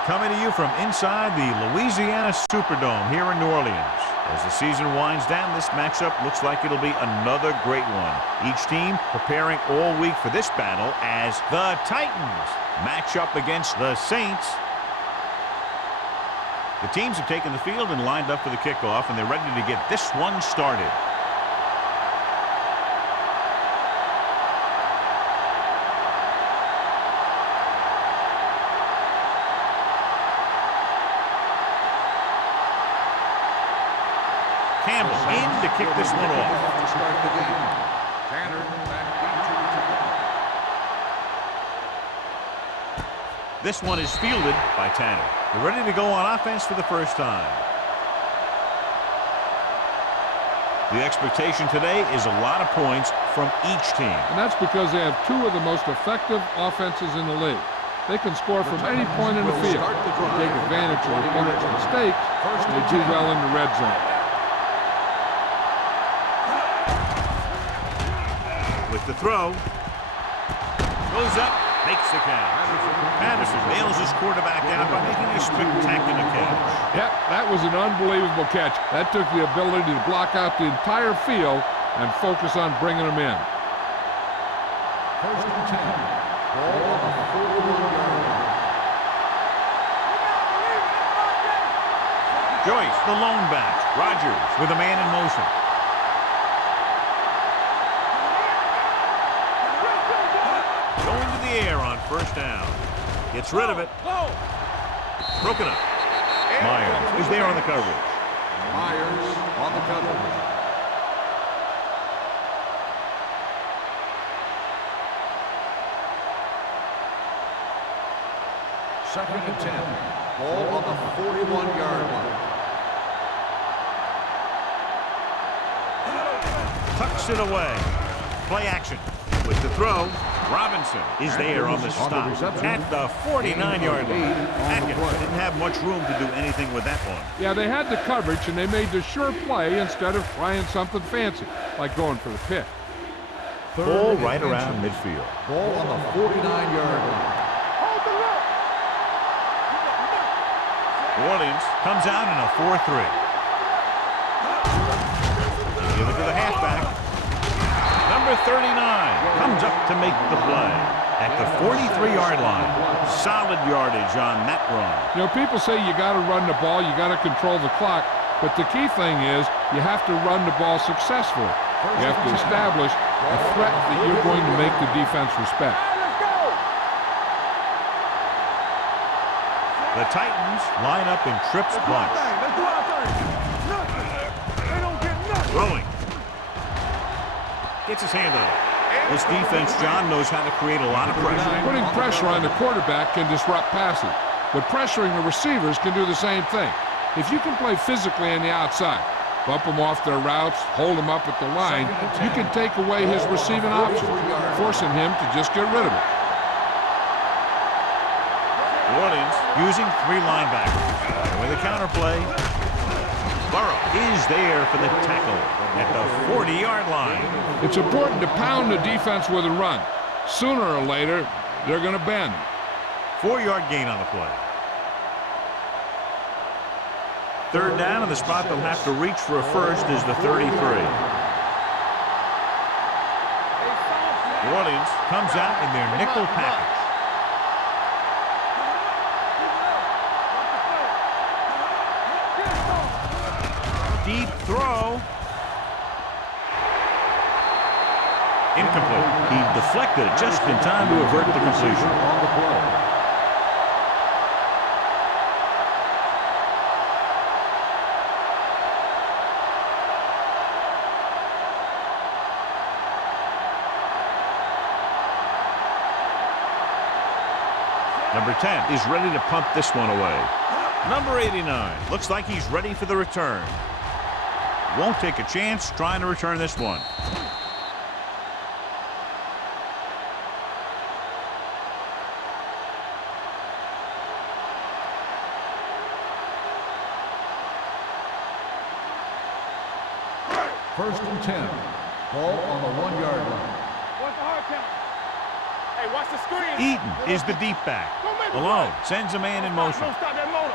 We're coming to you from inside the Louisiana Superdome here in New Orleans. As the season winds down, this matchup looks like it'll be another great one. Each team preparing all week for this battle as the Titans match up against the Saints. The teams have taken the field and lined up for the kickoff, and they're ready to get this one started. Campbell in to kick this one off. Start the game. Tanner back into return. This one is fielded by Tanner. They're ready to go on offense for the first time. The expectation today is a lot of points from each team. And that's because they have two of the most effective offenses in the league. They can score from any point in the field. They take advantage of opponents' mistakes, and they do well in the red zone. With the throw, goes up, makes the catch. Patterson nails his quarterback out by making a spectacular catch. Yep, that was an unbelievable catch. That took the ability to block out the entire field and focus on bringing them in. First and 10. Ball on the 41-yard line. Joyce, the lone back. Rogers with a man in motion. First down. Gets rid of it. Broken up. Myers is there on the coverage. Myers on the coverage. Second and 10. Ball on the 41-yard line. Tucks it away. Play action. With the throw. Robinson is there on the stop at the 49-yard line. Atkins didn't have much room to do anything with that one. Yeah, they had the coverage, and they made the sure play instead of trying something fancy, like going for the pick. Ball right around midfield. Ball on the 49-yard line. New Orleans comes out in a 4-3. Give it to the halfback. Number 39 comes up to make the play at the 43-yard line. Solid yardage on that run. You know, people say you got to run the ball, you got to control the clock, but the key thing is you have to run the ball successfully. You have to establish a threat that you're going to make the defense respect. The Titans line up in trips bunch. Throwing. Gets his hand on it. This defense, John, knows how to create a lot of pressure. Putting pressure on the quarterback can disrupt passing, but pressuring the receivers can do the same thing. If you can play physically on the outside, bump them off their routes, hold them up at the line, you can take away his receiving options, forcing him to just get rid of it. New Orleans using three linebackers. And with a counterplay, Burrow is there for the tackle at the 40-yard line. It's important to pound the defense with a run. Sooner or later, they're going to bend. 4-yard gain on the play. Third down, and the spot they'll have to reach for a first is the 33. New Orleans comes out in their nickel package. Deep throw. Incomplete. He deflected it just in time to avert the completion. On the play. Number 10 is ready to punt this one away. Number 89 looks like he's ready for the return. Won't take a chance trying to return this one. First and 10. Ball on the 1-yard line. What's the hard count? Hey, watch the screen. Eaton is the deep back. Alone, sends a man in motion. Don't stop that motor.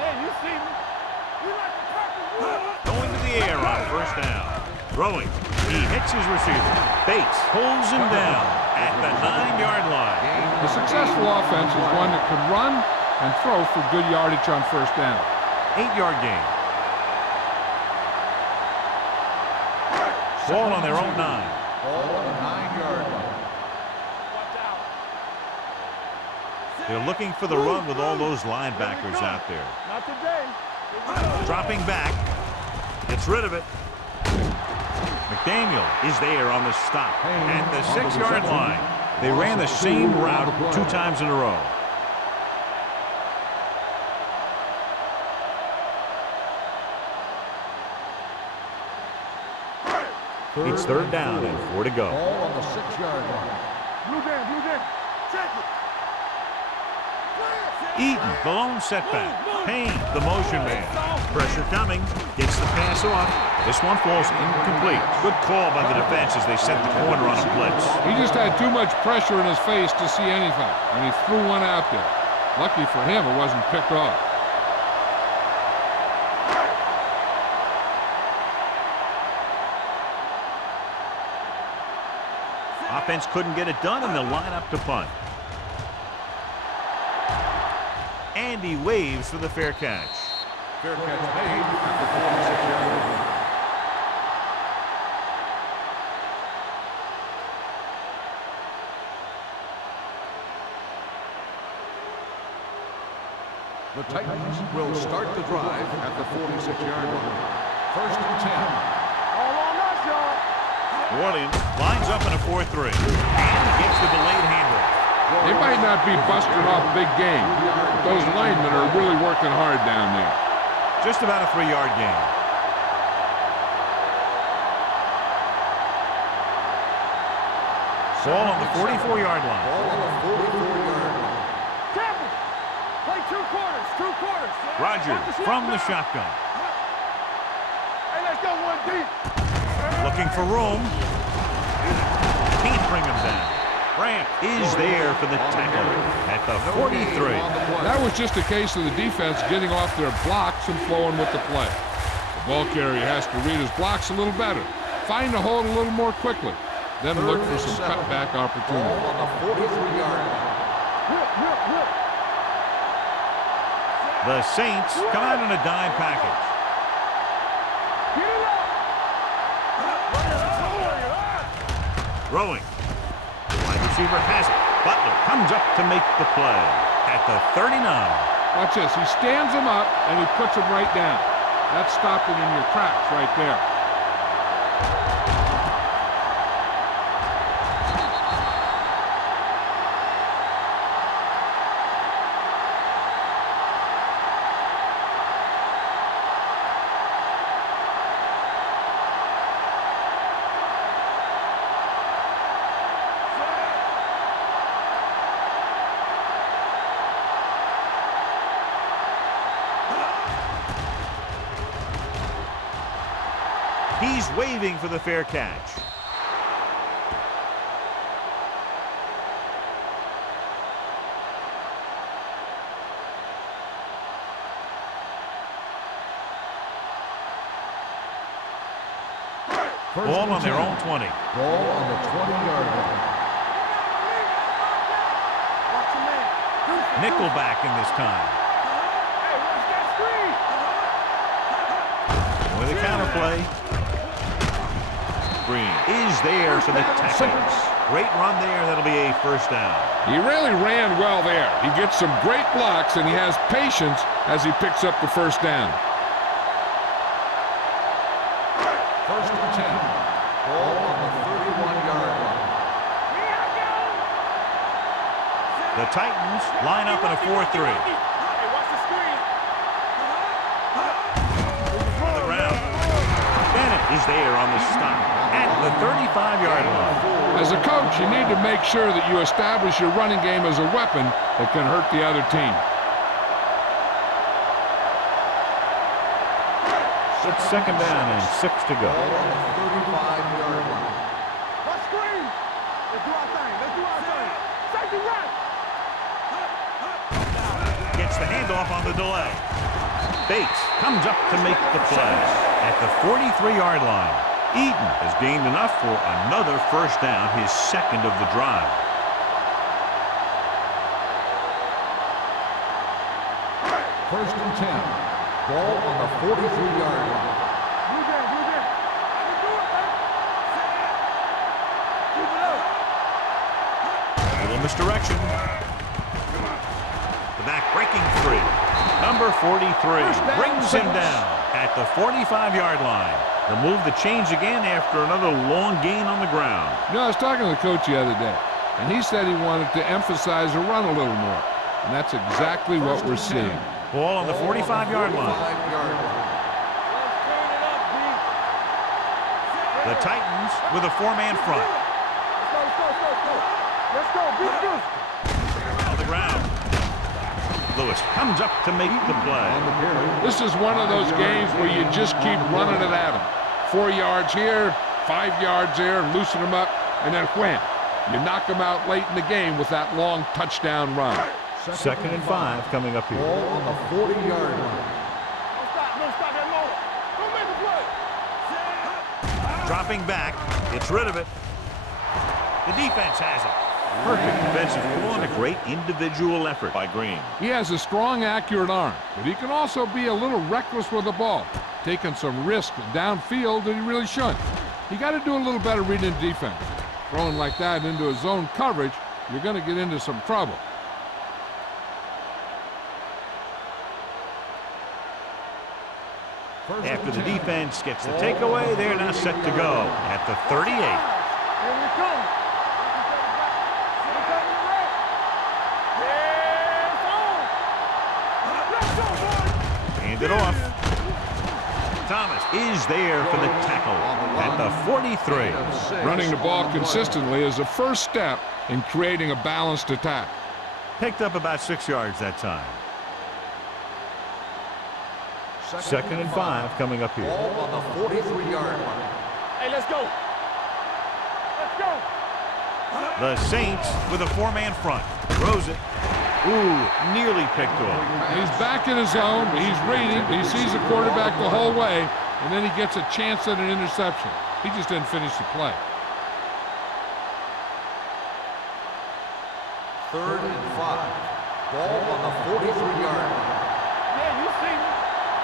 Yeah, you see me. We like the purple. Going to the air on first down. Throwing. He hits his receiver. Bates pulls him down at the 9-yard line. A successful offense is one that can run and throw for good yardage on first down. 8-yard gain. Ball on their own 9. Ball on the 9-yard line. Watch out. They're looking for the run with all those linebackers out there. Not today. Dropping back. Gets rid of it. McDaniel is there on the stop at the 6-yard line. They ran the same route 2 times in a row. It's third down and 4 to go. Ball on the 6-yard line. Blue down. Check it. Eaton, the lone setback. Payne, the motion man. Pressure coming. Gets the pass off. This one falls incomplete. Good call by the defense as they set the corner on a blitz. He just had too much pressure in his face to see anything, and he threw one out there. Lucky for him, it wasn't picked off. Offense couldn't get it done, and they'll line up to punt. Andy waves for the fair catch. Fair catch made at the 46-yard line. The Titans will start the drive at the 46-yard line. First and 10. All on us, y'all. New Orleans lines up in a 4-3 and gets the delayed handoff. They might not be busting off big game, but those linemen are really working hard down there. Just about a 3-yard gain. Ball on the 44-yard line. Ball on the 44-yard line. Careful. Play 2 quarters. 2 quarters. Rogers from the shotgun. Hey, let's go 1 deep. Looking for room. Can't bring him down. Grant is there for the tackle at the 43. That was just a case of the defense getting off their blocks and flowing with the play. The ball carrier has to read his blocks a little better, find the hold a little more quickly, then look for some cutback opportunity. Ball on the 43-yard line. The Saints come out in a dime package. Throwing. Wide receiver has it. Butler comes up to make the play at the 39. Watch this. He stands him up, and he puts him right down. That's stopping in your tracks right there. He's waving for the fair catch. Ball on their own 20. Ball on the 20-yard line. Watch your man. Nickelback in this time. Hey, watch that screen. With a counterplay. Green is there for the tackle. Great run there. That'll be a first down. He really ran well there. He gets some great blocks, and he has patience as he picks up the first down. First and 10. Ball on the 31-yard line. The Titans line up in a 4-3. Hey, watch the screen. On the ground. Bennett is there on the stop at the 35-yard line. As a coach, you need to make sure that you establish your running game as a weapon that can hurt the other team. It's second down and 6 to go. Ball on the 35-yard line. Watch screen. Let's do our thing. safety run. Gets the handoff on the delay. Bates comes up to make the play at the 43-yard line. Eaton has gained enough for another first down, his second of the drive. First and 10. Ball on the 43-yard line. Move in, move in. I can do it, man. Keep it up. A little misdirection. The back breaking free. Number 43 brings him down at the 45-yard line. The move to change again after another long gain on the ground. You know, I was talking to the coach the other day, and he said he wanted to emphasize the run a little more. And that's exactly what we're seeing. Ball on the 45-yard line. The Titans with a four-man front. Let's go, be good. On the ground. Lewis comes up to make the play. This is one of those games where you just keep running it at them. 4 yards here, 5 yards there, loosen them up, and then wham. You knock them out late in the game with that long touchdown run. Second and 5 coming up here. Ball on the 40-yard line. Don't stop that motor. Don't make a play. Dropping back, gets rid of it. The defense has it. Perfect defensive call and a great individual effort by Green. He has a strong, accurate arm, but he can also be a little reckless with the ball, taking some risk downfield that he really shouldn't. You got to do a little better reading defense. Throwing like that into a zone coverage, you're going to get into some trouble. After the defense gets the takeaway, they're now set to go at the 38. Here we come. Hand it off. Thomas is there for the tackle at the 43. Running the ball consistently is the first step in creating a balanced attack. Picked up about 6 yards that time. Second and 5 coming up here. Ball on the 43-yard line. Hey, let's go. Let's go. The Saints with a four-man front. Throws it. Ooh, nearly picked off. He's back in his zone. He's reading. He sees the quarterback the whole way, and then he gets a chance at an interception. He just didn't finish the play. Third and 5. Ball on the 43-yard line. Yeah, you see me.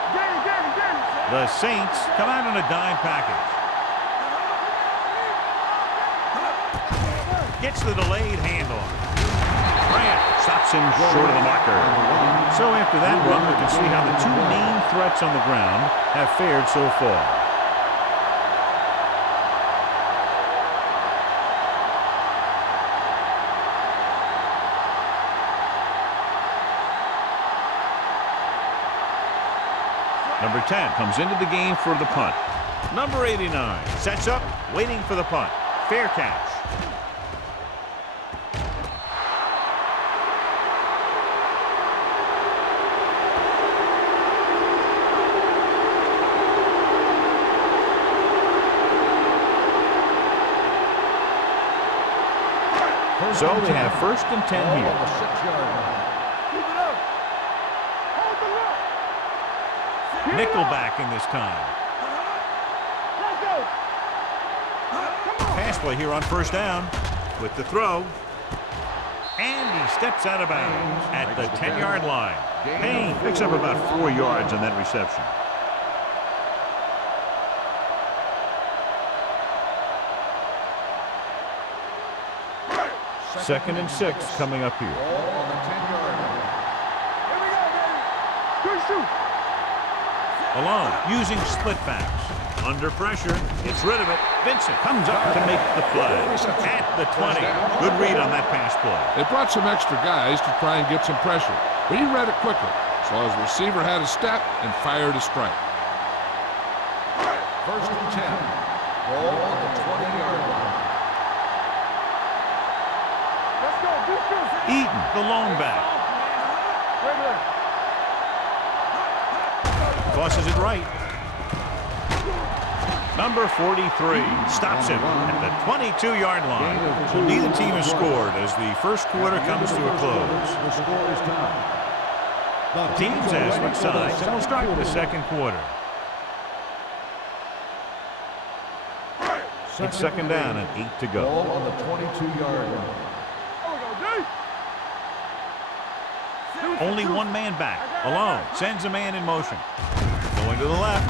Get him. The Saints come out in a dime package. Gets the delayed handoff. Bryant stops him short of the marker. So after that run, we can see how the two main threats on the ground have fared so far. Number 10 comes into the game for the punt. Number 89 sets up, waiting for the punt. Fair catch. So we have first and 10 Ball here. on the 6-yard line. Keep it up. Hold the look. Nickelback in this time. Let's go. Come on. Pass play here on first down with the throw. And he steps out of bounds at the 10-yard line. Payne picks up about 4 yards on that reception. Second and 6 coming up here. Ball on the 10-yard line. Here we go, baby. Good shoot. Alone, using split backs. Under pressure, gets rid of it. Vincent comes up to make the play at the 20. Good read on that pass play. They brought some extra guys to try and get some pressure, but he read it quickly. So his receiver had a step and fired a strike. First and 10. Ball on the 20-yard line. Let's go. Be good. Eaton, the lone back. Tosses it right. Number 43 stops him at the 22-yard line. So neither team has scored as the first quarter comes to a close. The score is tied. The Teams as switch sides, and we'll start the second quarter. It's second down and 8 to go. Ball on the 22-yard line. Only one man back, alone, sends a man in motion. Going to the left.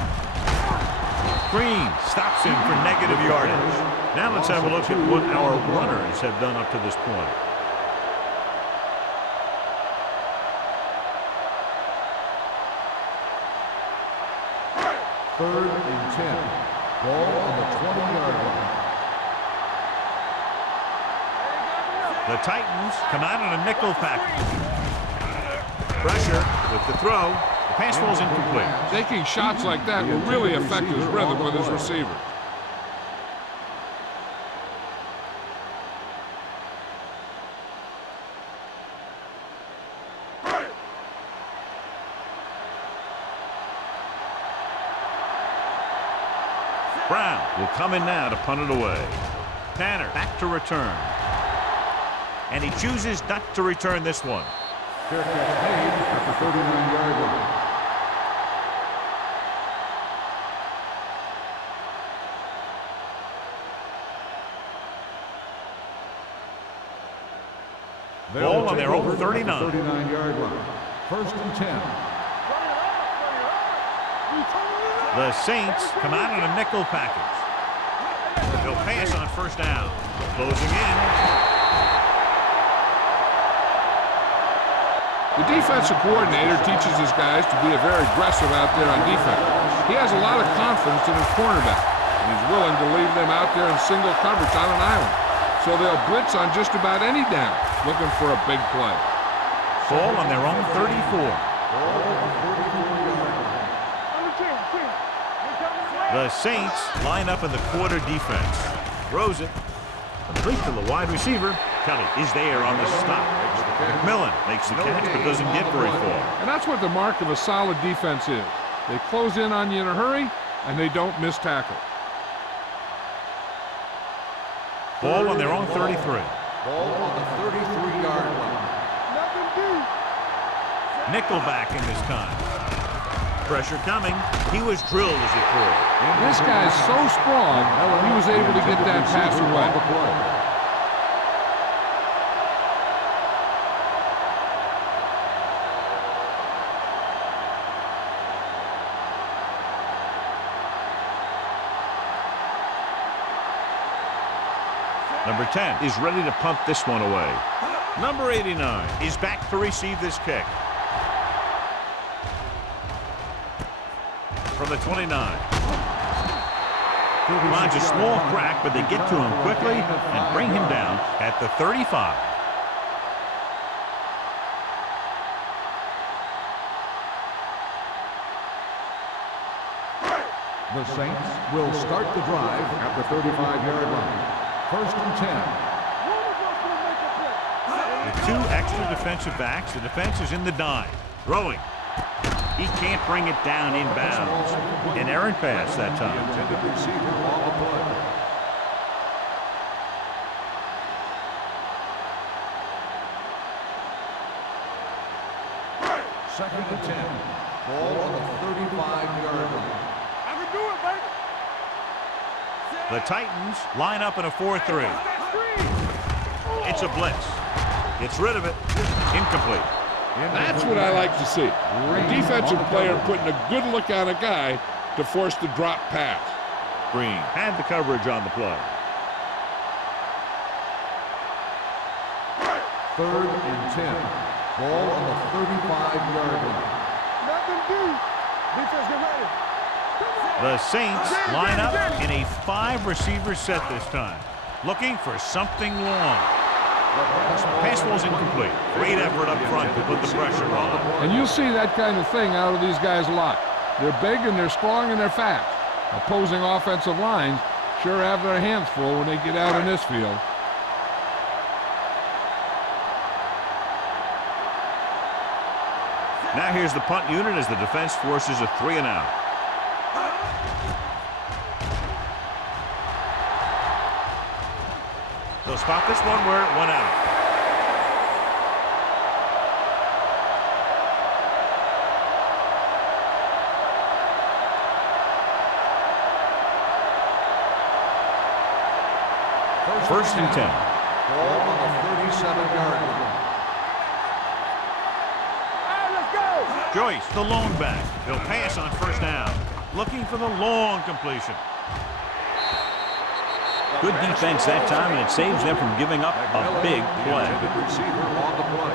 Green stops him for negative yardage. Now let's have a look at what our runners have done up to this point. Third and 10. Ball on the 20-yard line. The Titans come out in a nickel package. Pressure with the throw. The pass falls incomplete. Taking shots like that will really affect his rhythm with his receivers. Brown will come in now to punt it away. Tanner back to return. And he chooses not to return this one. Fair catch made at the 39-yard line. Ball on their own 39. 39-yard line. First and 10. The Saints come out in a nickel package. They'll pass on first down. Closing in. The defensive coordinator teaches his guys to be very aggressive out there on defense. He has a lot of confidence in his cornerback, and he's willing to leave them out there in single coverage on an island. So they'll blitz on just about any down, looking for a big play. Ball on their own 34. The Saints line up in the quarter defense. Throws it. Complete to the wide receiver. Kelly is there on the stop. McMillan makes the catch but doesn't get very far. And that's what the mark of a solid defense is. They close in on you in a hurry, and they don't miss tackle. Ball on their own 33. Ball on the 33-yard line. Nickelback in this time. Pressure coming. He was drilled as he threw. This guy's so strong, he was able to get that pass away. Number 10 is ready to punt this one away. Number 89 is back to receive this kick. From the 29. Finds a small crack, but they get to him quickly and bring him down at the 35. The Saints will start the drive at the 35-yard line. First and 10. With two extra defensive backs, the defense is in the dime. Throwing. He can't bring it down inbounds. An errant pass that time. Intended receiver on the play. Second and 10. Ball on the 35-yard line. I can do it, baby. The Titans line up in a 4-3. It's a blitz. Gets rid of it. Incomplete. That's what I like to see. A defensive player putting a good look on a guy to force the drop pass. Green had the coverage on the play. Third and 10. Ball on the 35-yard line. Nothing do. Defense, get ready. The Saints line up in a 5-receiver set this time. Looking for something long. Pass ball's incomplete. Great effort up front to put the pressure on. And you'll see that kind of thing out of these guys a lot. They're big and they're strong and they're fast. Opposing offensive lines sure have their hands full when they get out in this field. Now here's the punt unit as the defense forces a 3-and-out. They'll spot this one where it went out. First and 10. Ball on the 37-yard line. Let's go. Joyce, the lone back. He'll pass on first down. Looking for the long completion. Good defense that time, and it saves them from giving up a big play. Intended receiver on the play.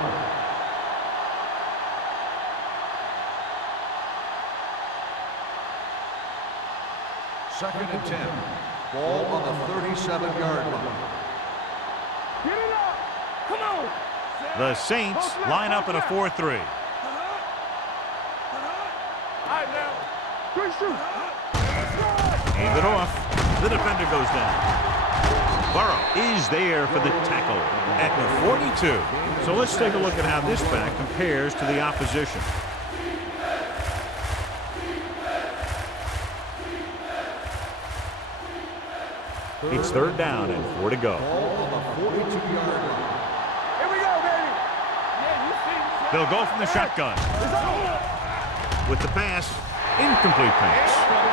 Second and 10. Ball on the 37-yard line. Get it up. Come on. The Saints line up in a 4-3. All right, now. Good shoot. Hand it off. The defender goes down. Burrow is there for the tackle at the 42. So let's take a look at how this back compares to the opposition. It's third down and 4 to go. Ball on the 42-yard line. Here we go, baby. Yeah, you see. They'll go from the shotgun. It's over. With the pass, incomplete pass.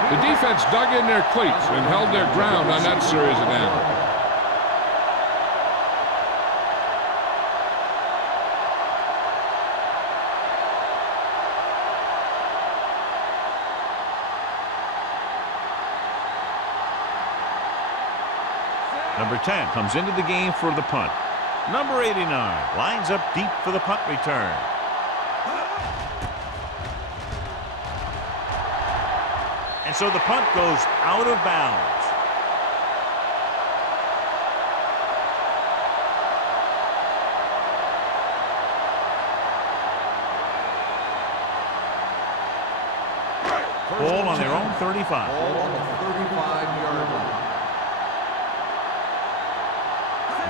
The defense dug in their cleats and held their ground on that series of downs. Number 10 comes into the game for the punt. Number 89 lines up deep for the punt return. And so the punt goes out of bounds. Ball on their own 35. Ball on the 35-yard line.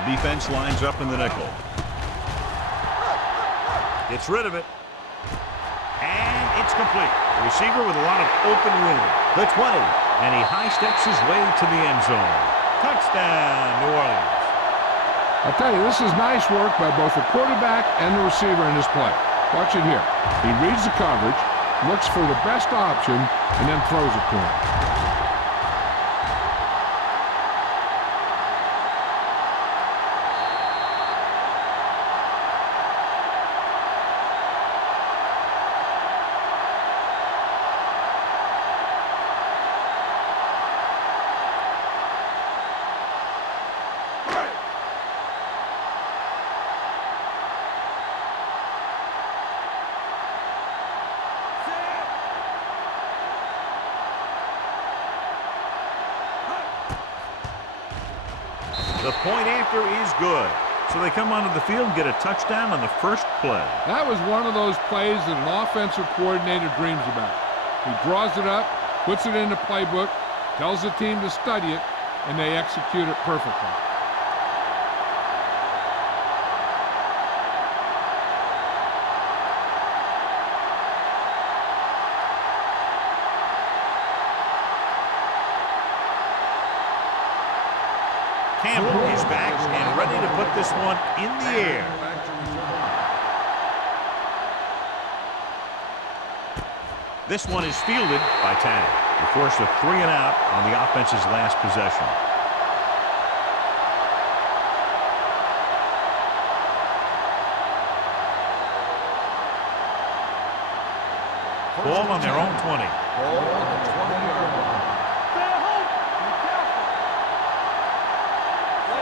The defense lines up in the nickel. Gets rid of it. And it's complete. The receiver with a lot of open room. The 20. And he high steps his way to the end zone. Touchdown, New Orleans. I'll tell you, this is nice work by both the quarterback and the receiver in this play. Watch it here. He reads the coverage, looks for the best option, and then throws it to him. The point after is good. So they come onto the field and get a touchdown on the first play. That was one of those plays that an offensive coordinator dreams about. He draws it up, puts it in the playbook, tells the team to study it, and they execute it perfectly. Campbell is back and ready to put this one in the air. This one is fielded by Tanner. He forced a 3 and out on the offense's last possession. Ball on their own 20. Ball on the 20-yard line.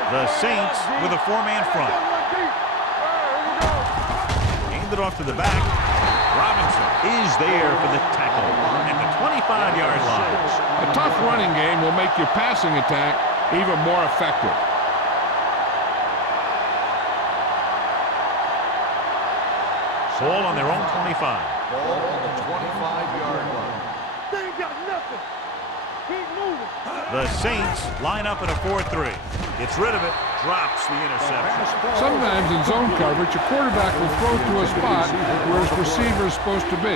The Saints with a 4-man front. Hand it off to the back. Robinson is there for the tackle at the 25-yard line. A tough running game will make your passing attack even more effective. Ball on their own 25. Ball on the 25-yard line. They ain't got nothing. Keep moving. The Saints line up in a 4-3. Gets rid of it, drops the interception. Sometimes in zone coverage, a quarterback will throw to a spot where his receiver is supposed to be.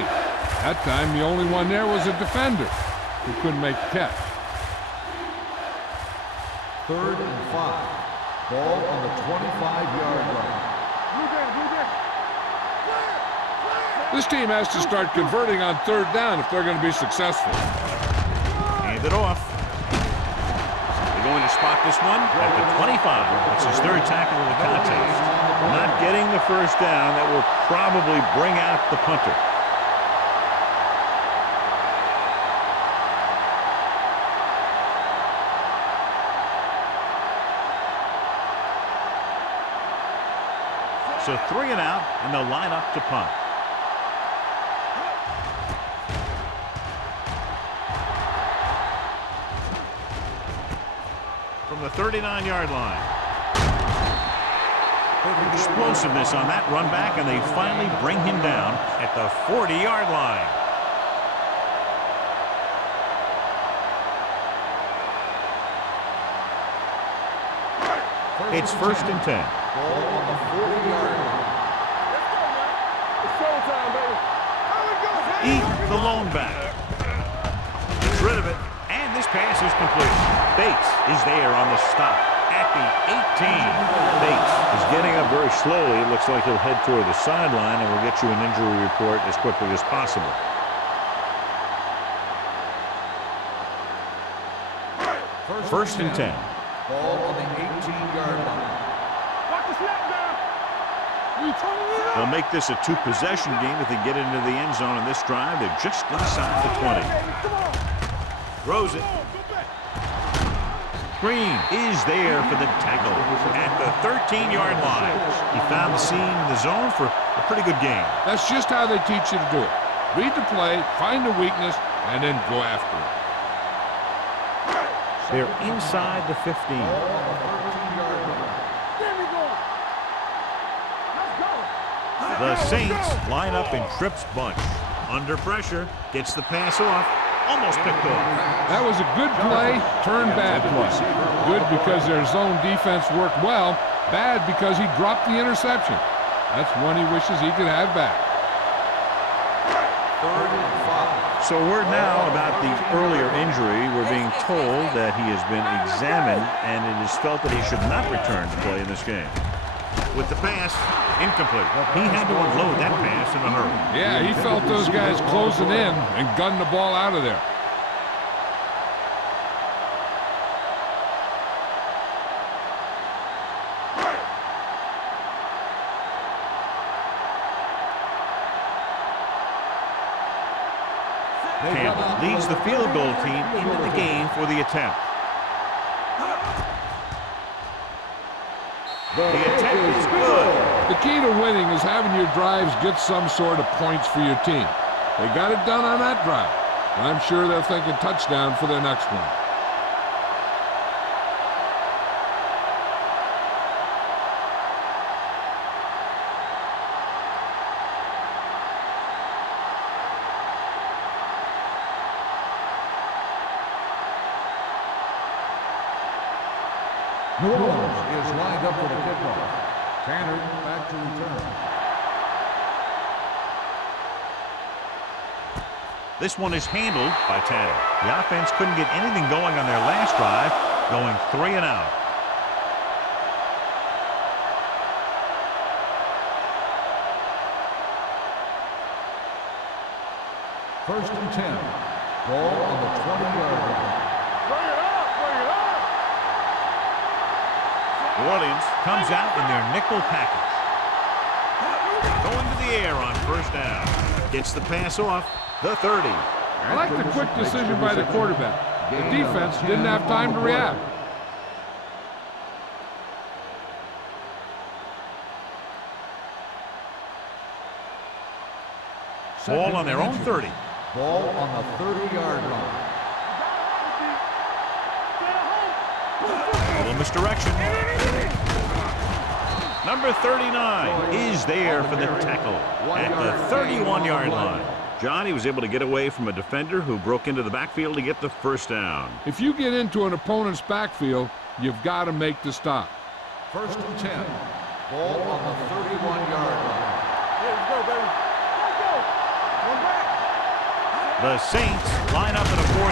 That time, the only one there was a defender who couldn't make the catch. 3rd and 5. Ball on the 25-yard line. Blue down, blue down. This team has to start converting on third down if they're going to be successful. Hand it off. They're going to spot this one at the 25. It's his third tackle of the contest. Not getting the first down. That will probably bring out the punter. So 3 and out, and they'll line up to punt. From the 39-yard line. Explosiveness on that run back, and they finally bring him down at the 40-yard line. It's 1st and 10. Ball on the 40-yard line. It's showtime, baby. How it goes, baby? Eat the lone back. Gets rid of it, and this pass is complete. Bates is there on the stop at the 18. Bates is getting up very slowly. It looks like he'll head toward the sideline, and we'll get you an injury report as quickly as possible. First and 10. Ball on the 18-yard line. Watch the snap now. We turn it up. They'll make this a 2-possession game if they get into the end zone in this drive. They're just inside the 20. Come on. Throws it. Go back. Green is there for the tackle at the 13-yard line. He found the seam in the zone for a pretty good game. That's just how they teach you to do it. Read the play, find the weakness, and then go after it. They're inside the 15. Ball on the 13-yard line. There we go. Let's go. The Saints line up in trips bunch. Under pressure, gets the pass off, almost picked off. That was a good play, turned bad play. Good because their zone defense worked well, bad because he dropped the interception. That's one he wishes he could have back. 3rd and 5. So word now about the earlier injury. We're being told that he has been examined, and it is felt that he should not return to play in this game. With the pass, incomplete. He had to unload that pass in a hurry. Yeah, he felt those guys closing in and gunned the ball out of there. Campbell leads the field goal team into the game for the attempt. The attempt is good. The key to winning is having your drives get some sort of points for your team. They got it done on that drive, and I'm sure they're thinking touchdown for their next one. New Orleans is lined up for the kickoff. Tanner back to return. This one is handled by Tanner. The offense couldn't get anything going on their last drive, going 3 and out. First and 10. Ball on the 20-yard line. Bring it up, bring it up. New Orleans comes out in their nickel package. Going to the air on first down. Gets the pass off the 30. I like the quick decision by the quarterback. The defense didn't have time to react. Ball on their own 30. Ball on the 30-yard line. A little misdirection. Number 39 is there for the tackle at the 31-yard line. John, he was able to get away from a defender who broke into the backfield to get the first down. If you get into an opponent's backfield, you've got to make the stop. First and 10. Ball on the 31-yard line. Yeah, let's go, baby. Let's go. One back. The Saints line up in a 4-3.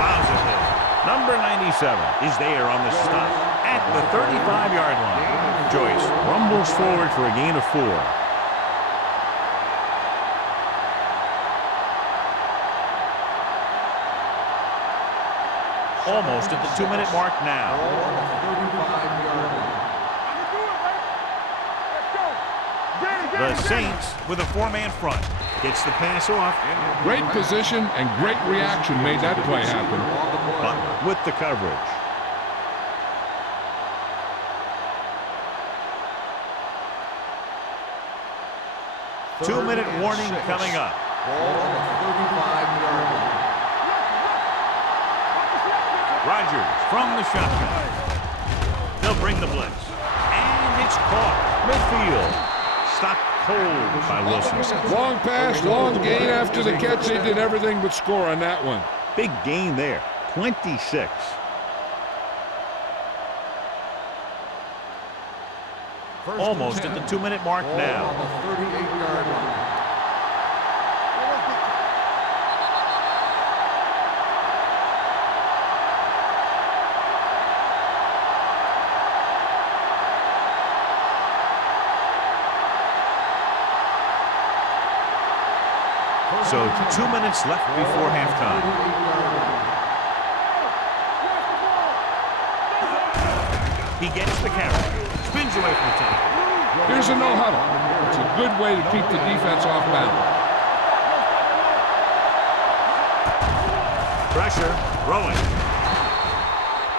Positive. Number 97 is there on the stop at the 35-yard line. Joyce rumbles forward for a gain of 4. Almost at the 2-minute mark now. The Saints with a 4-man front. Gets the pass off. Great position and great reaction made that play happen. But with the coverage. Two-minute warning coming up. Rodgers from the shotgun. They'll bring the blitz. And it's caught. Midfield. Stopped cold by Wilson. Long pass, long gain after the catch. They did everything but score on that one. Big gain there. 26. Almost at the 2-minute mark now. So 2 minutes left before halftime. He gets the carry. Spins away from the tackle. Here's a no huddle. It's a good way to keep the defense off balance. Pressure. Throwing.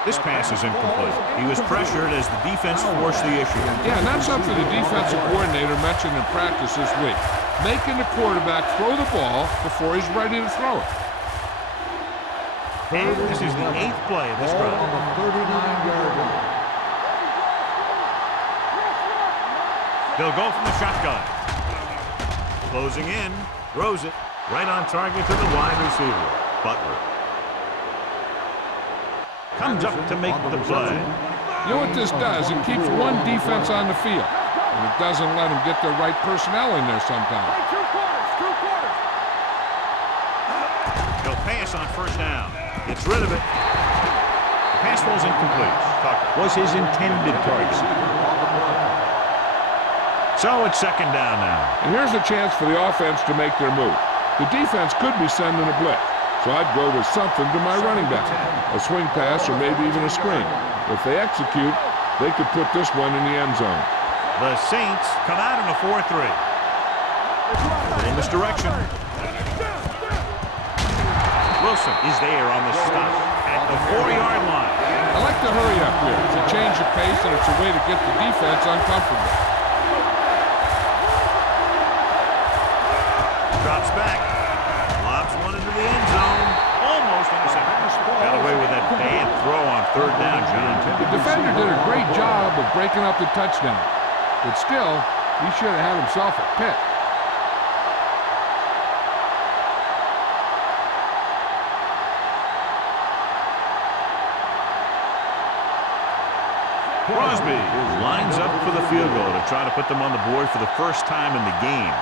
This pass is incomplete. He was pressured as the defense forced the issue. Yeah, and that's something the defensive coordinator mentioned in practice this week. Making the quarterback throw the ball before he's ready to throw it. And this is the 8th play of this drive. They'll go from the shotgun. Closing in. Throws it. Right on target to the wide receiver. Butler. Comes up to make the play. You know what this does? It keeps one defense on the field. And it doesn't let them get the right personnel in there sometimes. He'll pass on first down. Gets rid of it. The pass was incomplete. Tucker was his intended target. So it's second down now. And here's a chance for the offense to make their move. The defense could be sending a blitz. So I'd go with something to my running back. A swing pass or maybe even a screen. If they execute, they could put this one in the end zone. The Saints come out in a 4-3. Little misdirection. Wilson is there on the stop at the 4-yard line. I like the hurry up here. It's a change of pace and it's a way to get the defense uncomfortable. Drops back. Lobs one into the end zone. Almost intercepted. Got away with that bad throw on 3rd down, John. The defender did a great job of breaking up the touchdown. But still, he should have had himself a pick. Crosby lines up for the field goal to try to put them on the board for the first time in the game.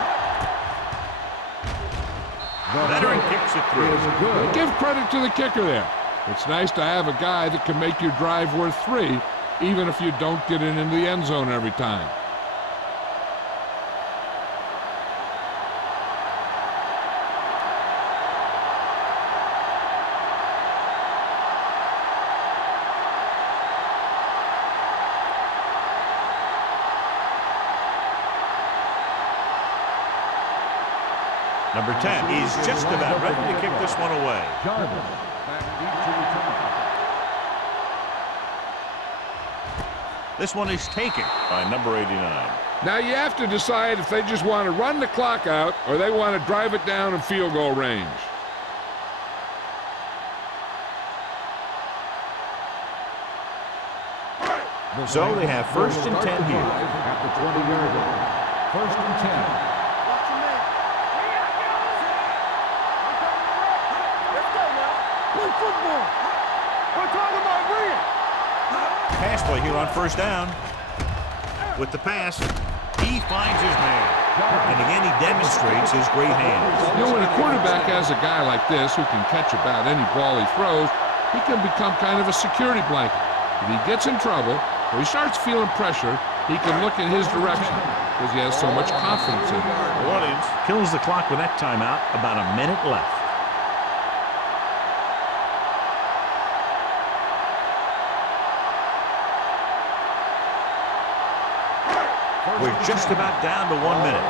Veteran kicks it through. Give credit to the kicker there. It's nice to have a guy that can make your drive worth 3, even if you don't get it into the end zone every time. Number 10 is just about ready to kick this one away. This one is taken by number 89. Now you have to decide if they just want to run the clock out or they want to drive it down in field goal range. So they have 1st and 10 here. At the 20-yard line. 1st and 10. Pass play here on 1st down. With the pass, he finds his man. And again, he demonstrates his great hands. You know, when a quarterback has a guy like this who can catch about any ball he throws, he can become kind of a security blanket. If he gets in trouble or he starts feeling pressure, he can look in his direction because he has so much confidence in it. New Orleans kills the clock with that timeout. About a minute left. We're just about down to 1 minute.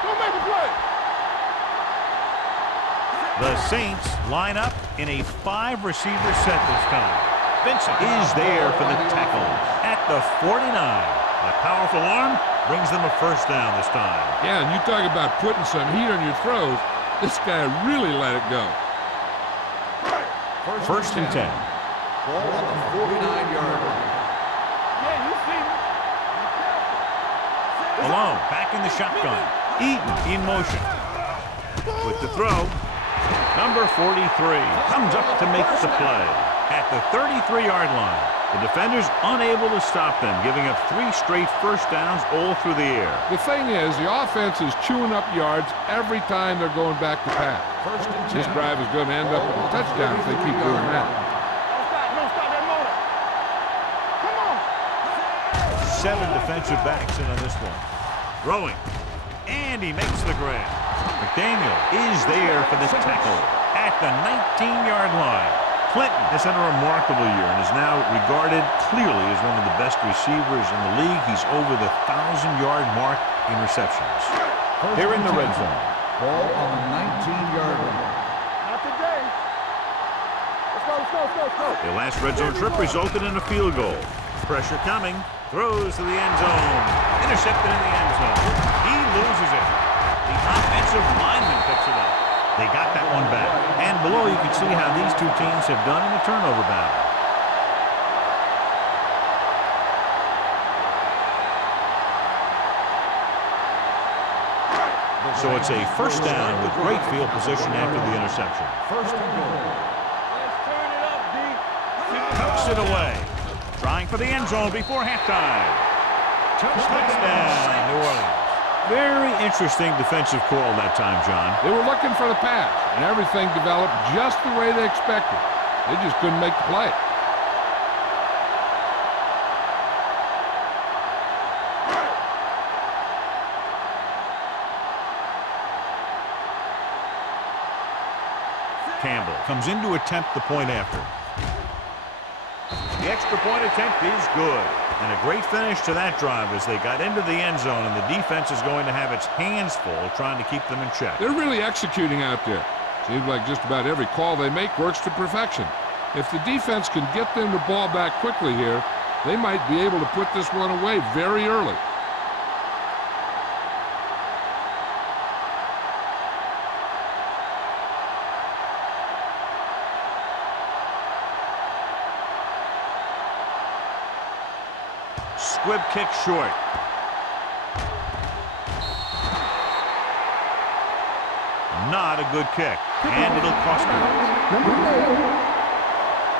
Don't make a play. The Saints line up in a 5-receiver set this time. Vincent is there for the tackle at the 49. A powerful arm brings them a first down this time. Yeah, and you talk about putting some heat on your throws. This guy really let it go. First and 10. Ball on the 49-yard line. Yeah, you see me. Malone back in the shotgun. Eaton in motion. With the throw, number 43 comes up to make the play. At the 33-yard line, the defenders unable to stop them, giving up 3 straight first downs all through the air. The thing is, the offense is chewing up yards every time they're going back to pass. This drive is going to end up with a touchdown if they keep doing that. Don't stop that motor. Come on. 7 defensive backs in on this one. Throwing. And he makes the grab. McDaniel is there for the tackle at the 19-yard line. Clinton has had a remarkable year and is now regarded clearly as one of the best receivers in the league. He's over the 1,000-yard mark in receptions. They're in the red zone. Ball on the 19-yard line. Not today. Let's go. Their last red zone trip resulted in a field goal. Pressure coming. Throws to the end zone. Intercepted in the end zone. He loses it. The offensive lineman picks it up. They got that one back. And below you can see how these two teams have done in the turnover battle. So it's a first down with great field position after the interception. First and goal. Let's turn it up, D. Tucks it away. Trying for the end zone before halftime. Touchdown, New Orleans. Very interesting defensive call that time, John. They were looking for the pass, and everything developed just the way they expected. They just couldn't make the play. Campbell comes in to attempt the point after. The extra point attempt is good. And a great finish to that drive as they got into the end zone, and the defense is going to have its hands full trying to keep them in check. They're really executing out there. Seems like just about every call they make works to perfection. If the defense can get them the ball back quickly here, they might be able to put this one away very early. Squib kick short. Not a good kick, and it'll cost them.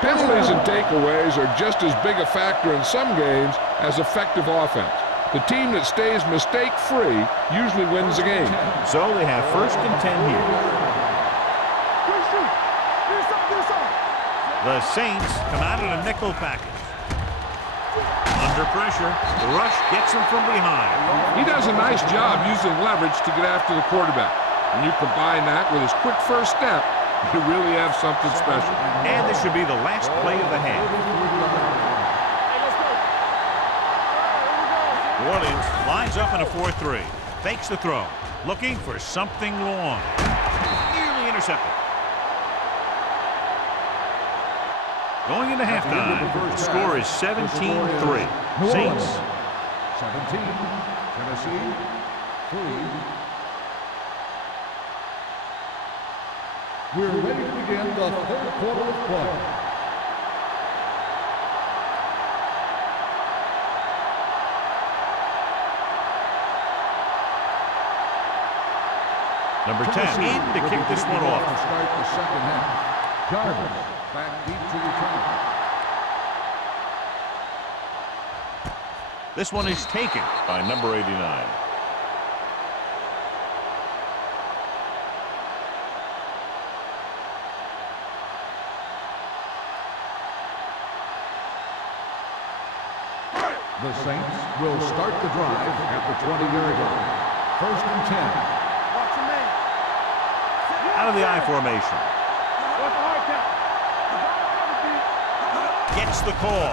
Penalties and takeaways are just as big a factor in some games as effective offense. The team that stays mistake-free usually wins the game. So they have first and 10 here. The Saints come out in a nickel package. Under pressure, the rush gets him from behind. He does a nice job using leverage to get after the quarterback. When you combine that with his quick first step, you really have something special. And this should be the last play of the half. Hey, let's go. New Orleans lines up in a 4-3. Fakes the throw. Looking for something long. Nearly intercepted. Going into halftime, the score is 17-3. Saints. 17, Tennessee, 3. We're ready to begin the third quarter of play. Number 10 in to kick this one off. To start the second half. Jarvis back deep to return. This one is taken by number 89. The Saints will start the drive at the 20-yard line. First and 10. Watch your man. Out of the I formation. What's the hard count? Gets the call.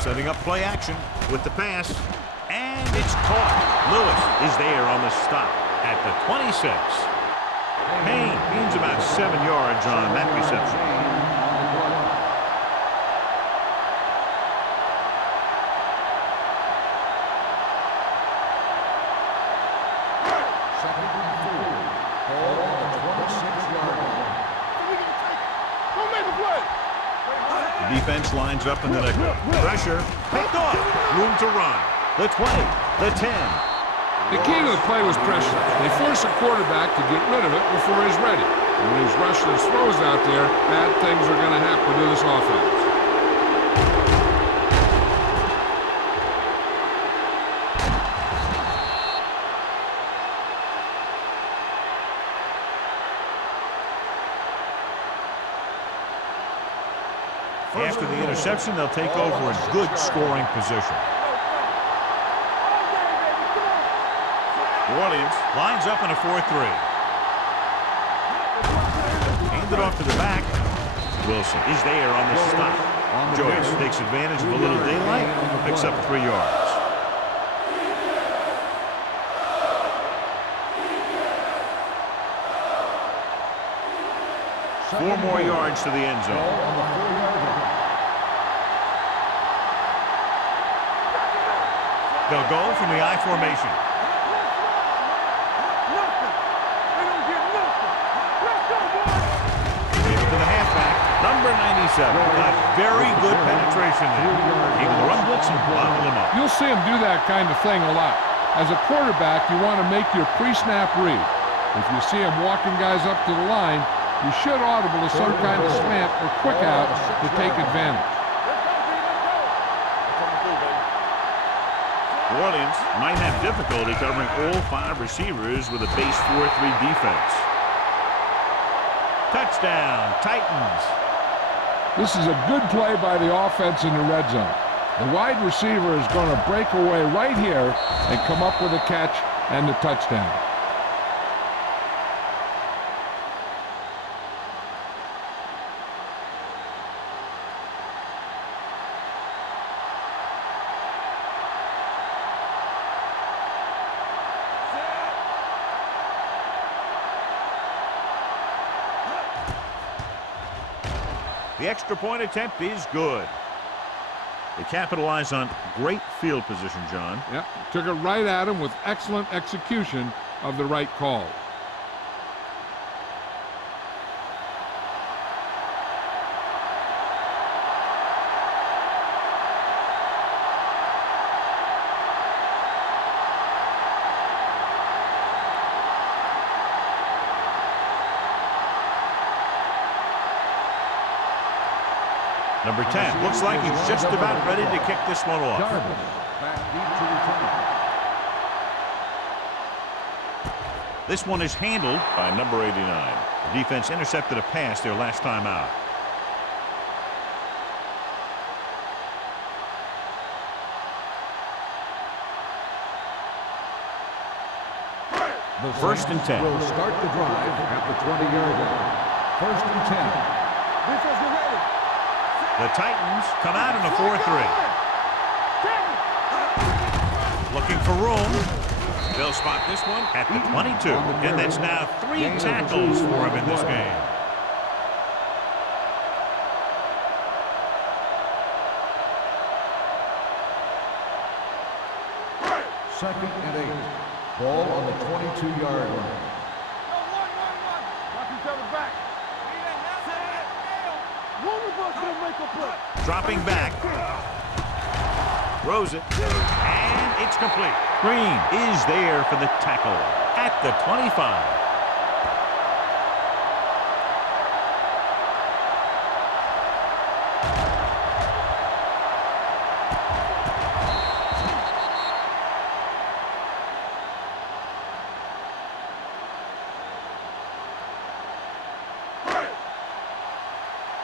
Setting up play action with the pass. And it's caught. Lewis is there on the stop at the 26. Payne gains about 7 yards on that reception. Second and 4. Ball on the 26-yard line. Don't make a play. The defense lines up in the nickel. Pressure. Picked off. Room to run. The 20. The 10. The key to the play was pressure. They force a quarterback to get rid of it before he's ready. And when he's rushing his throws out there, bad things are going to happen to this offense. After the interception, they'll take over in good scoring position. New Orleans lines up in a 4-3. Handed off to the back. Wilson is there on the stop. Joyce takes advantage of a little daylight, picks up 3 yards. Four more yards to the end zone. On the 4-yard line. They'll go from the I formation. Nothing. They don't get nothing. Let's go, boys. Give it to the halfback. Number 97. Got very good penetration there. Able to run blitz and bottle him up. You'll see him do that kind of thing a lot. As a quarterback, you want to make your pre-snap read. If you see him walking guys up to the line, you should audible to some kind of slant or quick out to take advantage. New Orleans might have difficulty covering all 5 receivers with a base 4-3 defense. Touchdown, Titans. This is a good play by the offense in the red zone. The wide receiver is going to break away right here and come up with a catch and the touchdown. The extra point attempt is good. They capitalize on great field position, John. Yep, took it right at him with excellent execution of the right call. Number 10 looks like he's just about ready to kick this one off. Jarvis back deep to return. This one is handled by number 89. The defense intercepted a pass their last time out. The First and 10. Will start the drive at the 20-yard line. First and 10. Defense, get ready. The Titans come out in a 4-3. Looking for room. They'll spot this one at the 22. And that's now 3 tackles for him in this game. Second and 8. Ball on the 22-yard line. Watch each other back. One of us will make a play. Dropping back. Throws it. And it's complete. Green is there for the tackle at the 25.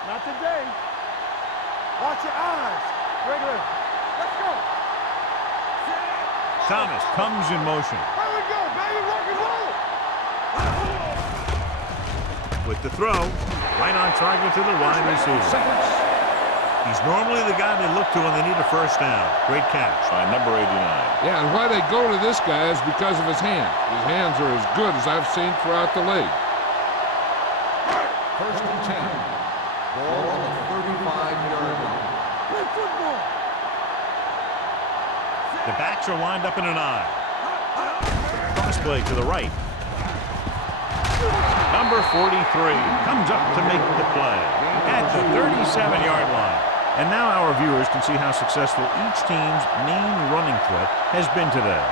Not today. Watch your eyes. Regular. Let's go. Thomas comes in motion. Here we go, baby. Rock and roll. With the throw, right on target to the wide receiver. He's normally the guy they look to when they need a first down. Great catch by number 89. Yeah, and why they go to this guy is because of his hands. His hands are as good as I've seen throughout the league. First and 10. Ball on the 35-yard line. Play football. The backs are lined up in an I. Cross play to the right. Number 43 comes up to make the play at the 37-yard line. And now our viewers can see how successful each team's main running threat has been today.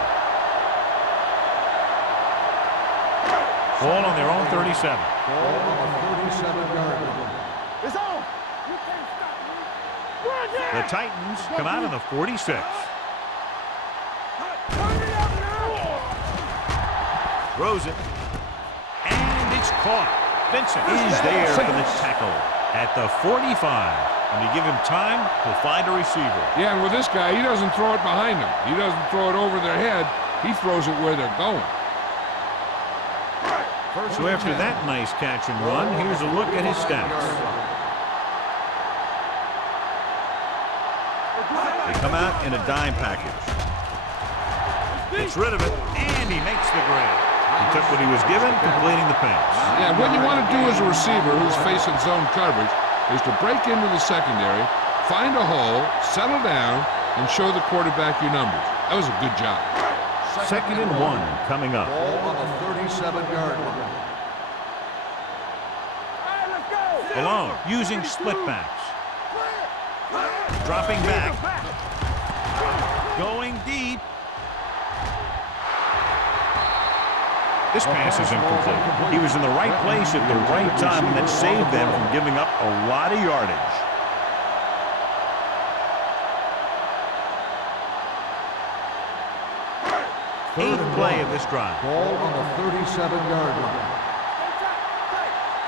Ball on their own 37. Ball on the 37-yard line. It's on. You can't stop me. Run it. The Titans come out of the 46. Turn it up now. Throws it. And it's caught. Vincent is there for the tackle at the 45. And you give him time, he'll find a receiver. Yeah, and with this guy, he doesn't throw it behind them. He doesn't throw it over their head. He throws it where they're going. So after that nice catch and run, here's a look at his stats. They come out in a dime package. Gets rid of it, and he makes the grab. He took what he was given, completing the pass. Yeah, what you want to do as a receiver who's facing zone coverage is to break into the secondary, find a hole, settle down, and show the quarterback your numbers. That was a good job. Second and 1 coming up. Ball on the 37-yard line. All right, let's go. Alone, using split backs. Dropping back. Going deep. This pass is incomplete. He was in the right place at the right time, and that saved them from giving up a lot of yardage. Eighth play of this drive. Ball on the 37-yard line.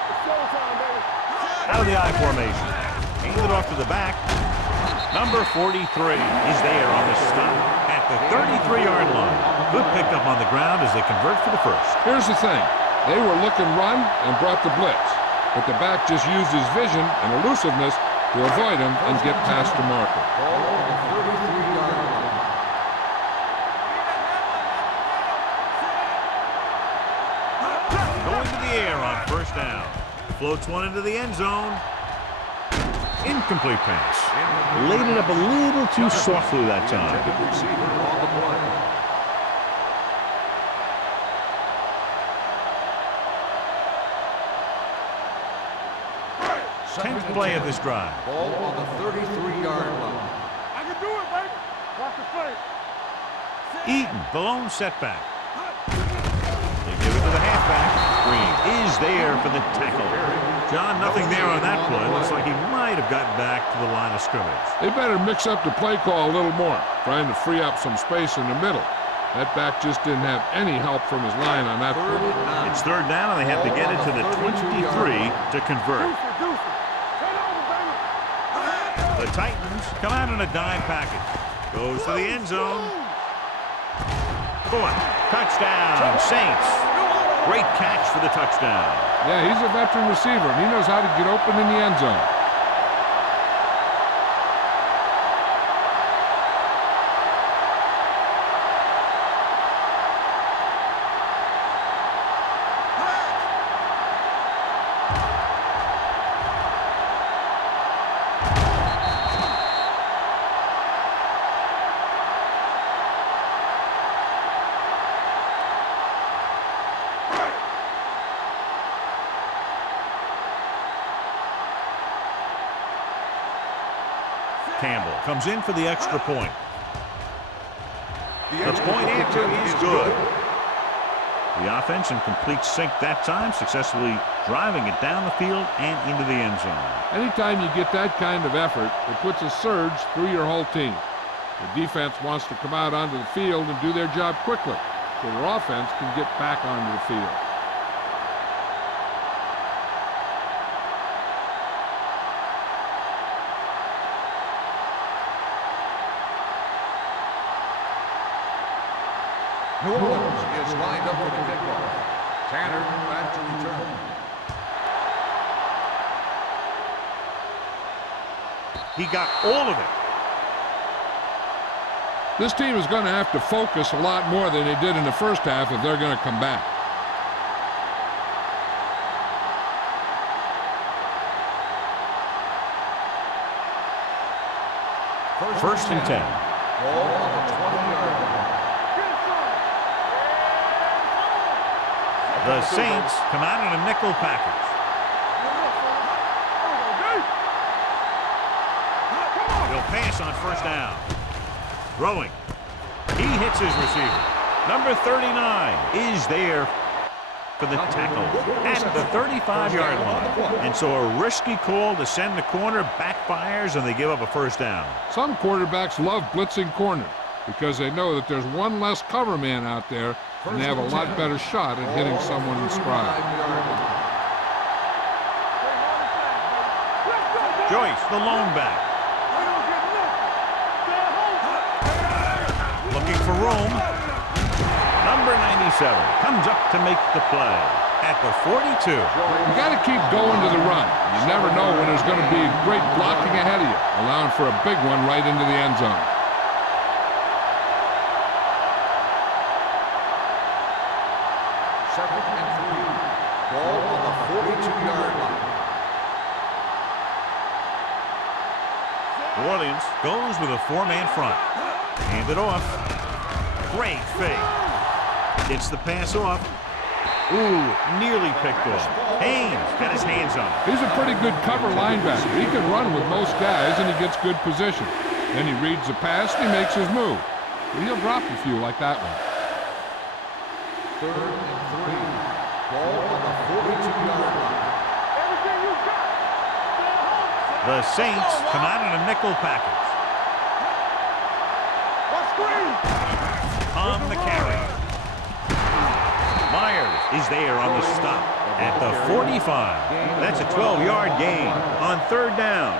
It's showtime, baby. Out of the I formation. Handed off to the back. Number 43 is there on the stop at the 33-yard line. Good pickup on the ground as they convert for the first. Here's the thing. They were looking run and brought the blitz. But the back just used his vision and elusiveness to avoid him and get past the marker. Ball on the 33-yard line. Going to the air on first down. Floats one into the end zone. Incomplete pass. Laid it up a little too softly that time. Receiver on the play. 10th play of this drive. Ball on the 33-yard line. I can do it, baby. Watch the play. Eaton, the lone setback. They give it to the halfback. Green is there for the tackle. John, nothing there on that play. Looks like he might have gotten back to the line of scrimmage. They better mix up the play call a little more, trying to free up some space in the middle. That back just didn't have any help from his line on that play. It's third down, and they have to get it to the 23 to convert. Deuce it. Turn over, baby. The Titans come out in a dime package. Goes to the end zone. Boy, touchdown, Saints. Great catch for the touchdown. Yeah, he's a veteran receiver, and he knows how to get open in the end zone. Campbell comes in for the extra point. The point after is good. The offense in complete sync that time, successfully driving it down the field and into the end zone. Anytime you get that kind of effort, it puts a surge through your whole team. The defense wants to come out onto the field and do their job quickly, so their offense can get back onto the field. New Orleans is lined up for the kickoff. Tanner back to return. He got all of it. This team is going to have to focus a lot more than they did in the first half if they're going to come back. First and 10. Ball on the 20-yard line. The Saints come out in a nickel package. He'll pass on first down. Throwing. He hits his receiver. Number 39 is there for the tackle at the 35-yard line. And so a risky call to send the corner backfires, and they give up a first down. Some quarterbacks love blitzing corners because they know that there's one less cover man out there, and they have a lot better shot at hitting someone in stride. Joyce, the lone back. Looking for room. Number 97 comes up to make the play at the 42. You got to keep going to the run. You never know when there's going to be great blocking ahead of you, allowing for a big one right into the end zone. Second and 3. Ball on the 42-yard line. New Orleans goes with a four-man front. Hand it off. Great fake. Gets the pass off. Ooh, nearly picked off. Haynes got his hands on it. He's a pretty good cover linebacker. He can run with most guys, and he gets good position. Then he reads the pass, and he makes his move. But he'll drop a few like that one. Third and 3. Ball on the 42-yard line. The Saints come out in a nickel package. On the carry. Myers is there on the stop at the 45. That's a 12-yard gain on third down.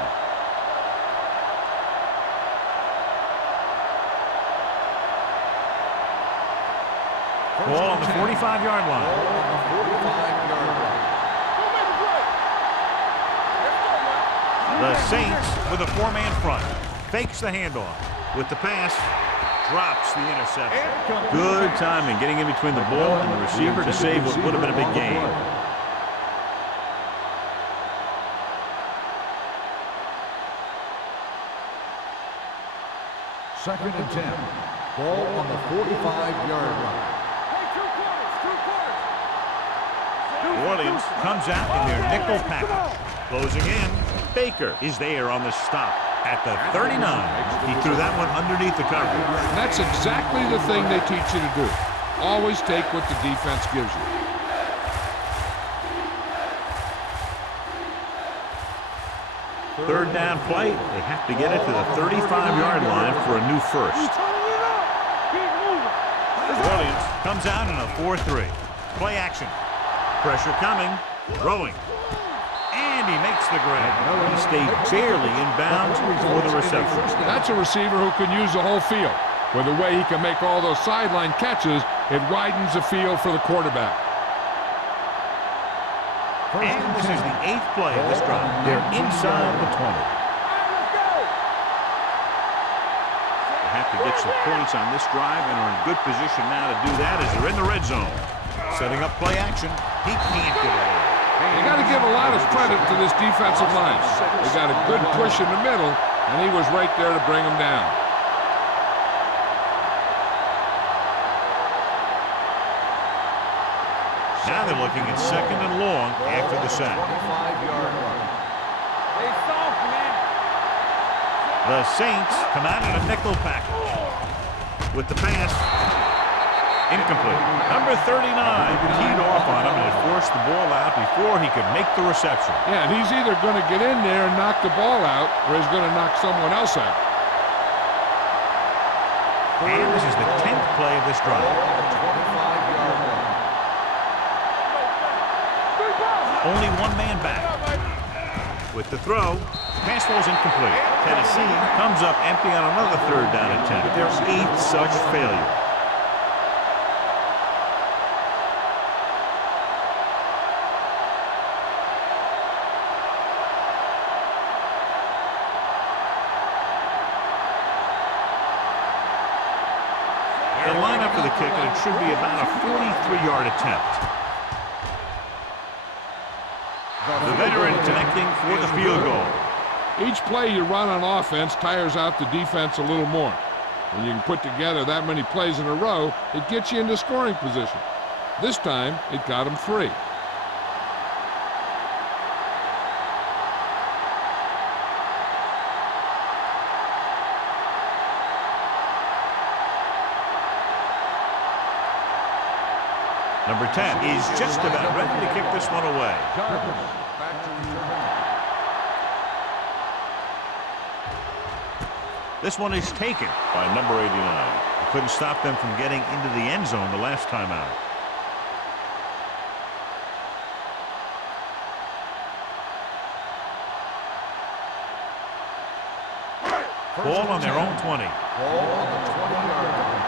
Ball on the 45-yard line. Ball on the 45-yard line. The Saints with a four-man front. Fakes the handoff. With the pass, drops the interception. Good timing, getting in between the ball and the receiver to save what would have been a big gain. Second and 10. Ball on the 45-yard line. New Orleans comes out in their nickel package. Closing in, Baker is there on the stop at the 39. He threw that one underneath the coverage. That's exactly the thing they teach you to do. Always take what the defense gives you. Third down play, they have to get it to the 35-yard line for a new first. New Orleans comes out in a 4-3. Play action. Pressure coming. Throwing. And he makes the grab. He stayed barely in bounds for the reception. That's a receiver who can use the whole field. With the way he can make all those sideline catches, it widens the field for the quarterback. And this is the 8th play of this drive. They're inside the 20. They have to get some points on this drive and are in good position now to do that as they're in the red zone. Setting up play action. He can't get it away. You got to give a lot of credit to this defensive line. They got a good push in the middle, and he was right there to bring them down. Now they're looking at second and long after the sack. 25-yard line. The Saints come out in a nickel package. With the pass, incomplete. Number 39 keyed off on him and had forced the ball out before he could make the reception. Yeah, he's either going to get in there and knock the ball out, or he's going to knock someone else out. And this is the 10th play of this drive. On the 25-yard line. Only one man back. With the throw, pass ball's incomplete. Tennessee comes up empty on another third down attempt. Their 8th such failure. They'll line up for the kick, and it should be about a 43-yard attempt. The veteran connecting for the field goal. Each play you run on offense tires out the defense a little more. When you can put together that many plays in a row, it gets you into scoring position. This time, it got them 3. Number 10 is just about ready to kick this one away. Back to return. This one is taken by number 89. He couldn't stop them from getting into the end zone the last time out. Ball on their own 20. Ball on the 20-yard line.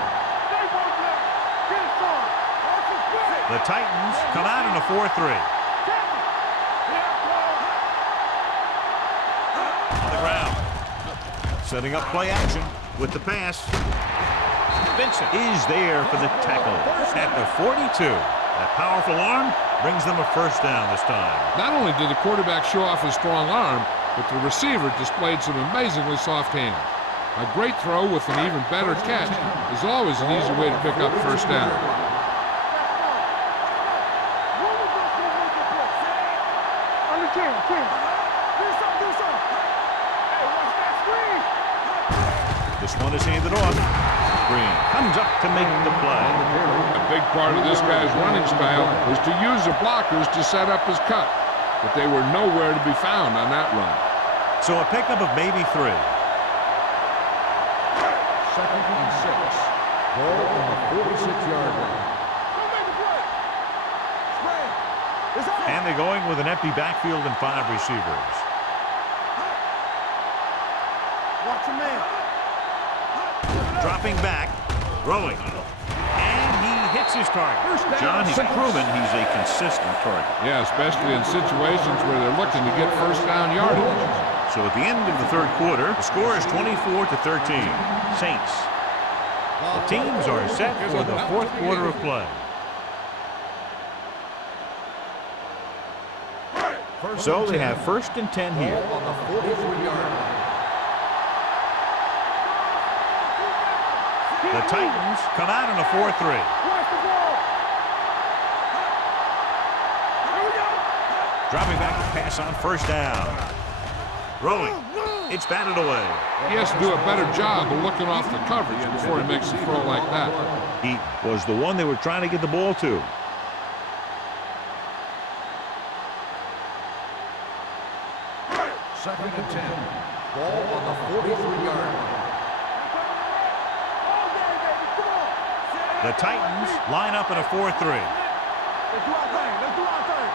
The Titans come out in a 4-3. On the ground. Setting up play action with the pass. Vincent is there for the tackle at the 42. That powerful arm brings them a first down this time. Not only did the quarterback show off his strong arm, but the receiver displayed some amazingly soft hands. A great throw with an even better catch is always an easy way to pick up first down. This one is handed off. Green comes up to make the play. A big part of this guy's running style is to use the blockers to set up his cut, but they were nowhere to be found on that run. So a pickup of maybe 3. Second and 6. Ball on the 46-yard line. And they're going with an empty backfield and 5 receivers. Watch your man. Dropping back, throwing, and he hits his target. John, he's proven he's a consistent target. Yeah, especially in situations where they're looking to get first down yardage. So at the end of the third quarter, the score is 24-13. Saints. The teams are set for the fourth quarter of play. So they have 1st and 10 here. On the 43-yard line. The Titans come out in a 4-3. Dropping back to pass on first down. Rolling. It's batted away. He has to do a better job of looking off the coverage before he makes a throw like that. He was the one they were trying to get the ball to. Second and 10. Ball on the 43-yard line. The Titans line up in a 4-3. Let's do our thing. Let's do our thing.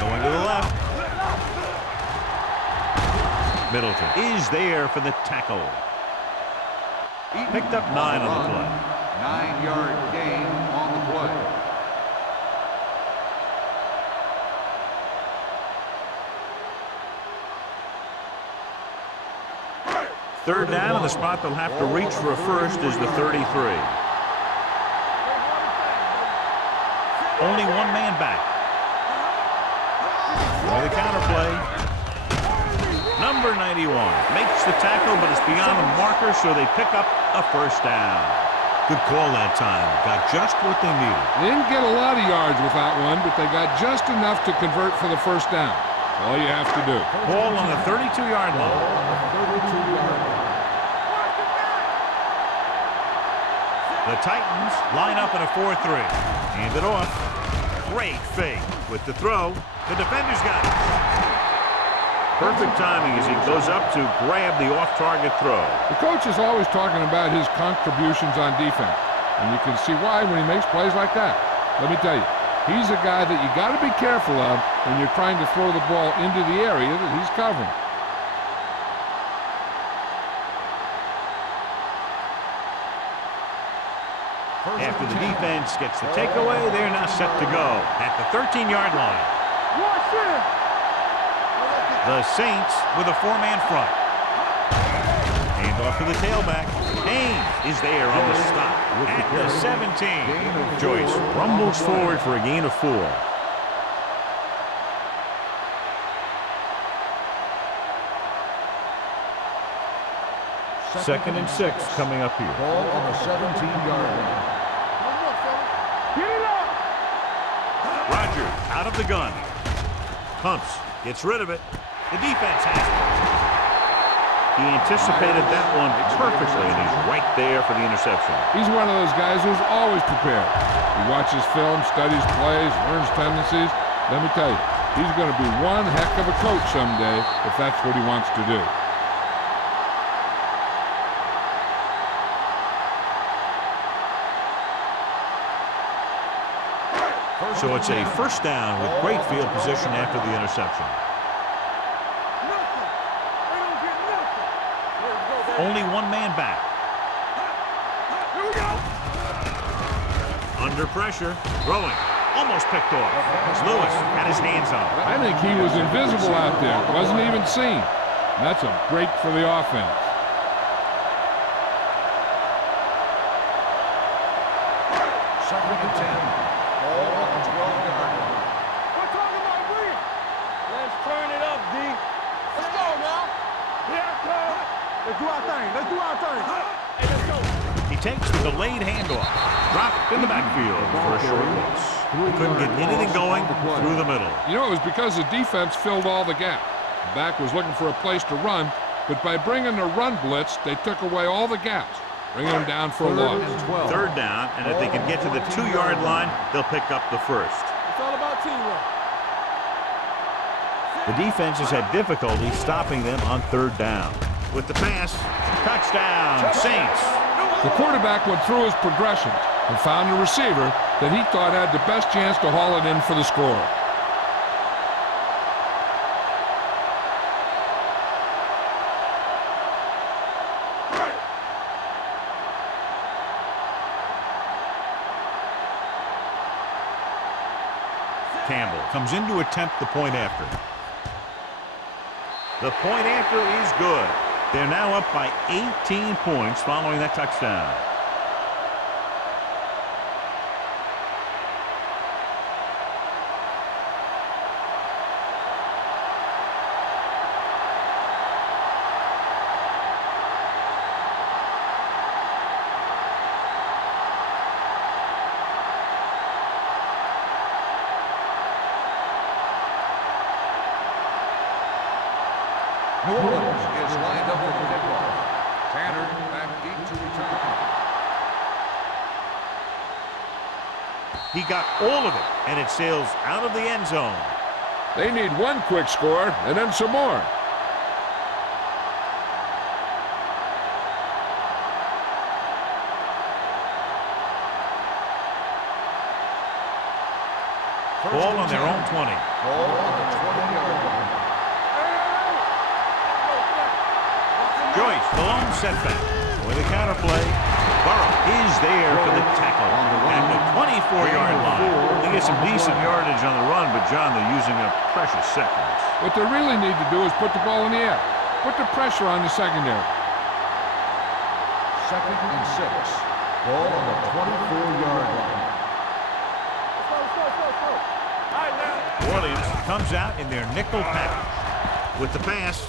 Going to the left. Middleton is there for the tackle. He picked up 9 on the play. 9-yard gain on the play. Third down, and the spot they'll have to reach for a first is the 33. Only one man back. For the counterplay. Number 91 makes the tackle, but it's beyond the marker, so they pick up a first down. Good call that time. Got just what they needed. They didn't get a lot of yards with that one, but they got just enough to convert for the first down. All you have to do. Ball on the 32-yard line. 32-yard line. The Titans line up in a 4-3. Hand it off. Great fake with the throw. The defender's got it. Perfect timing as he goes up to grab the off-target throw. The coach is always talking about his contributions on defense, and you can see why when he makes plays like that. Let me tell you, he's a guy that you got to be careful of when you're trying to throw the ball into the area that he's covering. After the defense gets the takeaway, they're now set to go at the 13-yard line. Watch it. The Saints with a 4-man front. And Off to the tailback. Haynes is there on the stop at the 17. Joyce rumbles forward for a gain of 4. Second and 6 coming up here. Ball on the 17-yard line. Get it up! Rogers out of the gun. Pumps. Gets rid of it. The defense has it. He anticipated that one perfectly, and he's right there for the interception. He's one of those guys who's always prepared. He watches film, studies plays, learns tendencies. Let me tell you, he's going to be one heck of a coach someday if that's what he wants to do. So it's a first down with great field position after the interception. Nothing! They don't get nothing! Here we go, baby. Only one man back. Here we go! Under pressure. Throwing. Almost picked off. Lewis had his hands on it. I think he was invisible out there. Wasn't even seen. And that's a break for the offense. Second and 10. Ball on the 12-yard line. We're talking about Green! Let's turn it up, D. Let's go now! Here it comes! Let's do our thing! Let's do our thing! Hey, let's go! He takes the delayed handoff. Dropped in the backfield for a short loss. He couldn't get anything going through the middle. You know, it was because the defense filled all the gaps. The back was looking for a place to run, but by bringing the run blitz, they took away all the gaps, bringing them down for a loss. Third down, and if they can get to the 2-yard line, they'll pick up the first. It's all about teamwork. The defense has had difficulty stopping them on third down. With the pass, touchdown, Saints. The quarterback went through his progressions and found a receiver that he thought had the best chance to haul it in for the score. Campbell comes in to attempt the point after. The point after is good. They're now up by 18 points following that touchdown. New Orleans is lined up for the kickoff. Tanner back deep to return. He got all of it, and it sails out of the end zone. They need one quick score and then some more. Ball on their own 20. Ball on the 20-yard line. Joyce, the lone setback. With a counterplay, Burrow is there for the tackle at the 24-yard line. They get some decent yardage on the run, but, John, they're using up precious seconds. What they really need to do is put the ball in the air. Put the pressure on the secondary. Second and 6. Ball on the 24-yard line. New Orleans comes out in their nickel package. With the pass,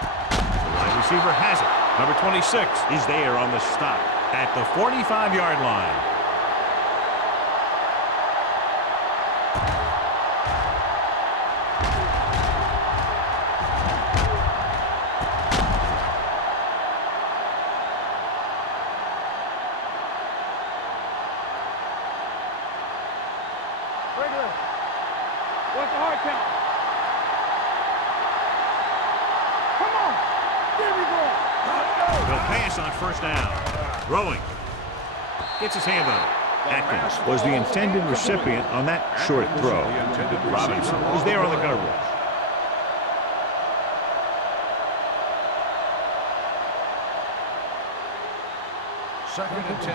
the wide receiver has it. Number 26 is there on the stop at the 45-yard line. Regular. What's the hard count? Come on. There we go. They'll pass on first down. Throwing. Gets his hand on it. Atkins was the intended recipient on that short throw. Robinson was there on the coverage. Second and 10.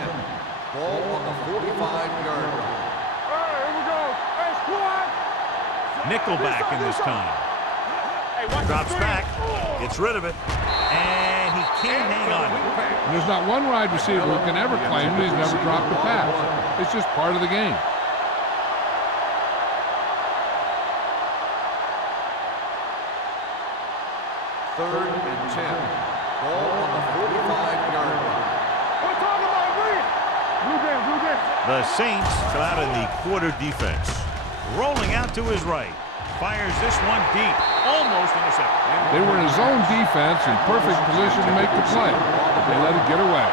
Ball on the 45-yard line. All right, here we go. Hey, squad. Nickelback in this time. Hey, watch the Drops screen. back. Gets rid of it. And and he can't hang on to it. And there's not one wide receiver who can ever claim that he's never dropped a pass. It's just part of the game. Third and 10. Ball on the 45-yard line. We're talking about green. Blue game, blue game. The Saints come out in the quarter defense. Rolling out to his right. Fires this one deep. Almost intercepted. They were in a zone defense in perfect position to make the play, but they let it get away.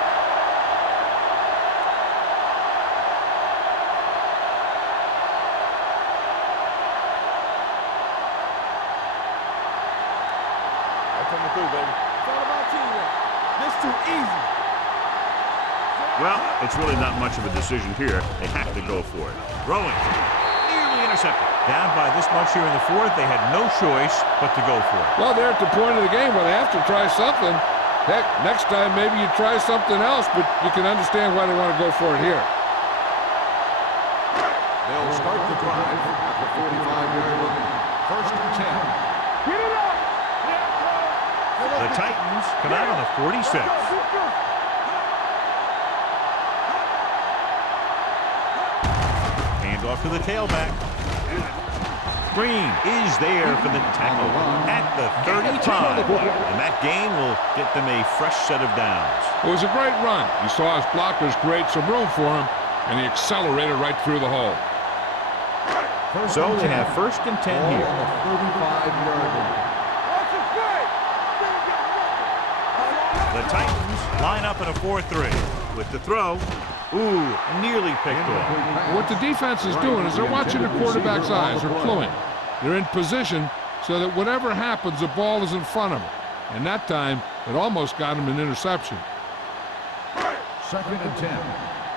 Coming through, baby. It's all about teamwork. This too easy. Well, it's really not much of a decision here. They have to go for it. Throwing. Nearly intercepted. Down by this much here in the fourth, they had no choice but to go for it. Well, they're at the point of the game where they have to try something. Heck, next time maybe you try something else, but you can understand why they want to go for it here. They'll start the drive at the 45-yard line. First and 10. Get it up. The Titans come out on the 46. Hand off to the tailback. Green is there for the tackle at the 35. And that gain will get them a fresh set of downs. It was a great run. He saw his blockers create some room for him, and he accelerated right through the hole. So they have first and 10 Ball here. on the 35-yard line. The Titans line up in a 4-3. With the throw, nearly picked off. What the defense is doing is they're watching the quarterback's eyes. They're cluing. They're in position so that whatever happens, the ball is in front of them. And that time, it almost got him an interception. Second and 10.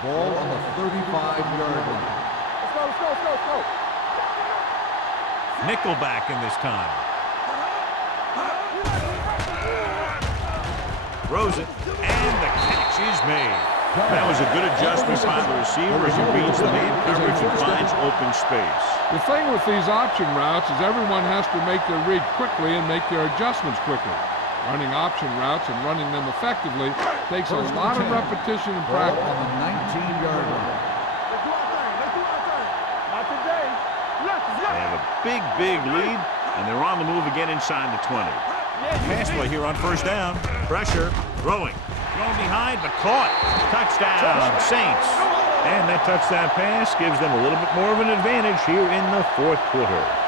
Ball on the 35-yard line. Let's go. Nickelback in this time. Throws it, and the catch is made. That was a good adjustment by the receiver as he reads the man coverage and finds open space. The thing with these option routes is everyone has to make their read quickly and make their adjustments quickly. Running option routes and running them effectively takes a lot of repetition and Ball practice. on the 19-yard line. Let's do our thing. Not today. They have a big lead, and they're on the move again inside the 20. Pass play here on first down. Pressure, throwing. Thrown behind, but caught. Touchdown, Saints. And that touchdown pass gives them a little bit more of an advantage here in the fourth quarter.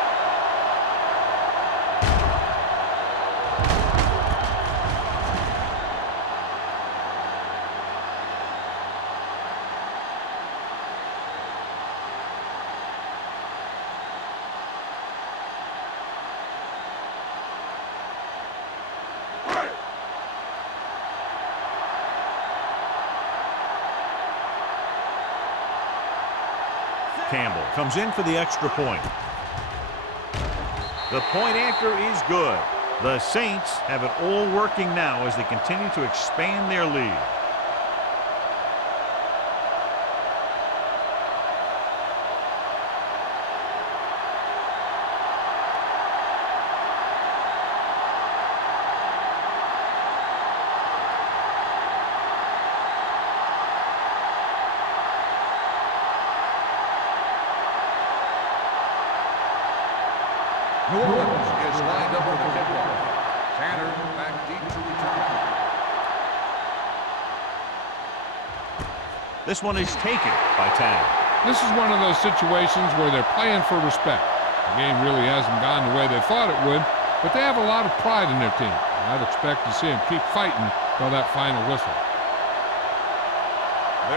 Campbell comes in for the extra point. The point after is good. The Saints have it all working now as they continue to expand their lead. New Orleans is lined up for the kickoff. Tanner back deep to return. This one is taken by Tanner. This is one of those situations where they're playing for respect. The game really hasn't gone the way they thought it would, but they have a lot of pride in their team. I'd expect to see them keep fighting till that final whistle.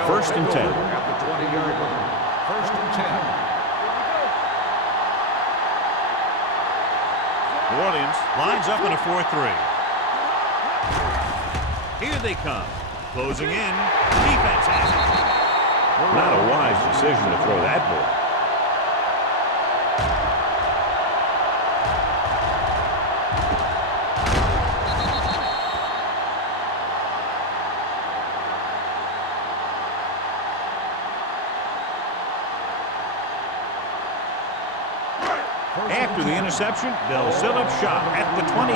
First and 10. At the 20-yard line. First and 10. New Orleans lines up in a 4-3. Here they come. Closing in. Defense has it. Not a wise decision to throw that ball. After the interception, they'll set up shop at the 23.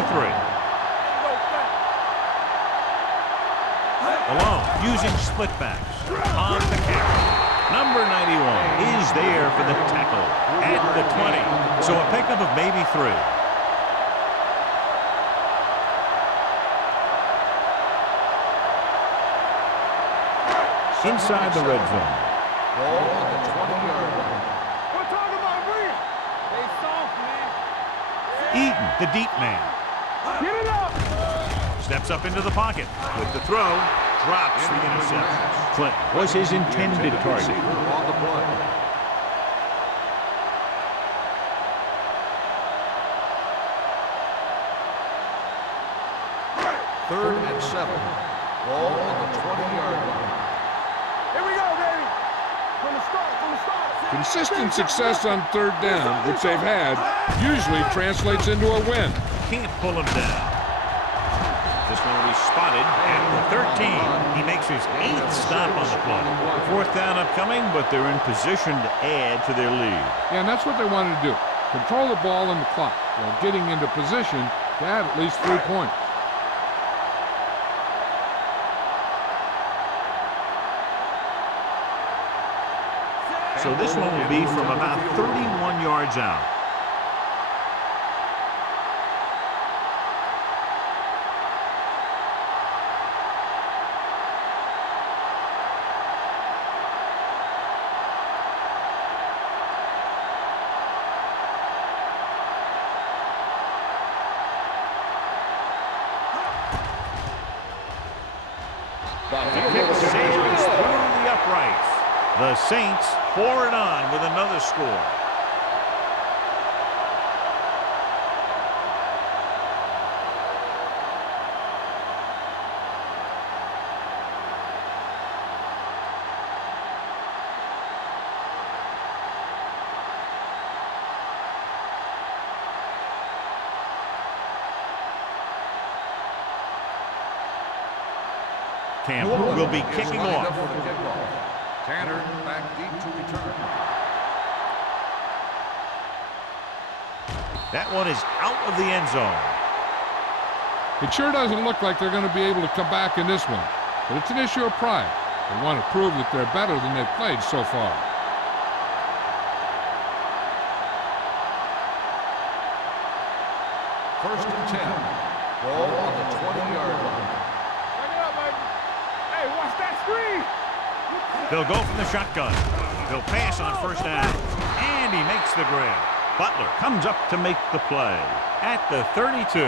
Alone, using split backs. On the carry. Number 91 is there for the tackle at the 20. So a pickup of maybe 3. Inside the red zone. Ball on the 20-yard line. We're talking about real. They soft, man. Eaton, the deep man. Get it up. Steps up into the pocket. With the throw, drops the interception. Clinton was his intended target. On the play. Third and 7. Ball on the 20-yard line. Here we go, baby. From the start, from the start. Consistent success on third down, which they've had, usually translates into a win. Can't pull him down. This one will be spotted at the 13. He makes his 8th stop on the play. 4th down upcoming, but they're in position to add to their lead. Yeah, and that's what they wanted to do. Control the ball and the clock while getting into position to add at least 3 points. So this one will be from about 31 yards out. The kick sails through the uprights. The Saints pour it on with another score. Campbell will be kicking off. Tanner back deep to return. That one is out of the end zone. It sure doesn't look like they're going to be able to come back in this one, but it's an issue of pride. They want to prove that they're better than they've played so far. First and 10. Ball on the 20-yard line. Bring it up, baby. Hey, watch that screen. They'll go from the shotgun. He'll pass on first down. And he makes the grab. Butler comes up to make the play at the 32.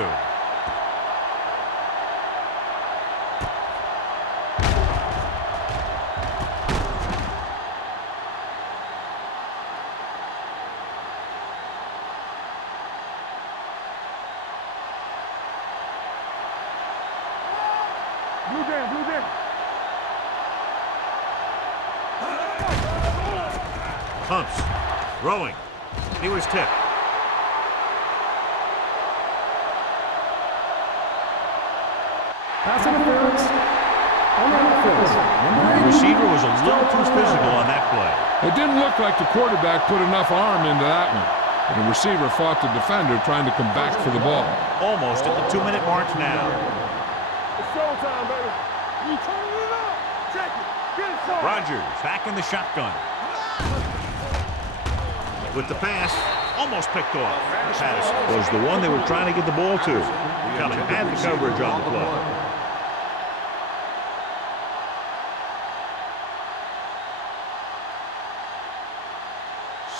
Blue jam, blue jam. Pumps. Throwing. He was tipped. Pass interference. On the offense. The receiver was a little too physical on that play. It didn't look like the quarterback put enough arm into that one. And the receiver fought the defender trying to come back for the ball. Almost at the 2-minute mark now. It's showtime, baby. You turn it up. Check it. Get it started. Rodgers back in the shotgun. With the pass, almost picked off. Patterson was the one they were trying to get the ball to. Coming at the coverage on the play.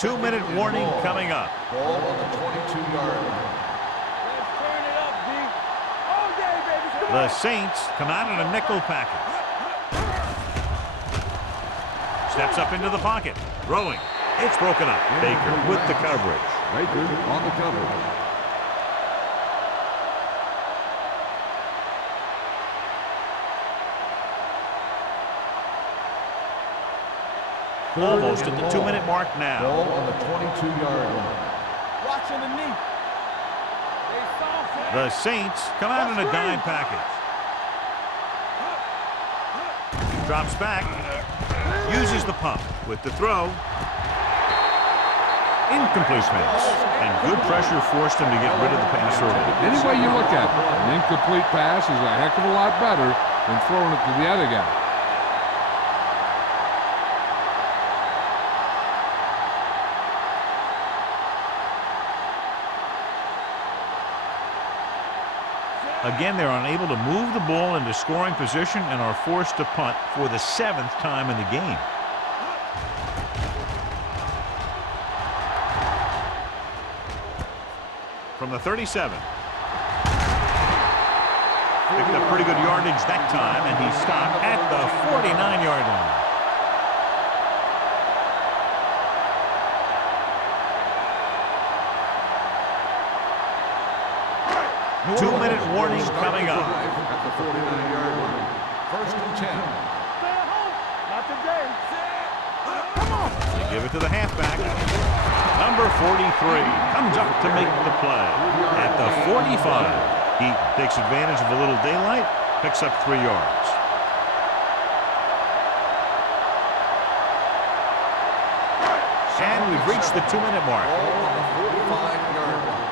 Two-minute warning coming up. Ball on the 22-yard line. Let's turn it up, D. All day, baby. Come The on. Saints come out in a nickel package. Steps up into the pocket. Throwing. It's broken up. Baker with the coverage. Baker on the coverage. Almost at the 2-minute mark now. Ball on the 22-yard line. Watch underneath. They soft, man. The Saints come out in a dime package. Drops back. Uses the pump with the throw. Incomplete pass. And good pressure forced him to get rid of the pass early. Any way you look at it, an incomplete pass is a heck of a lot better and throwing it to the other guy. Again, they're unable to move the ball into scoring position and are forced to punt for the 7th time in the game. From the 37. Picked up pretty good yardage that time, and he stopped at the 49-yard line. 2-minute warning coming up. At the 49-yard line. 1st and 10. Stay at home. Not today. Come on. They give it to the halfback. Number 43 comes up to make the play. At the 45, he takes advantage of a little daylight, picks up 3 yards. And we've reached the 2-minute mark. Ball on the 45-yard line.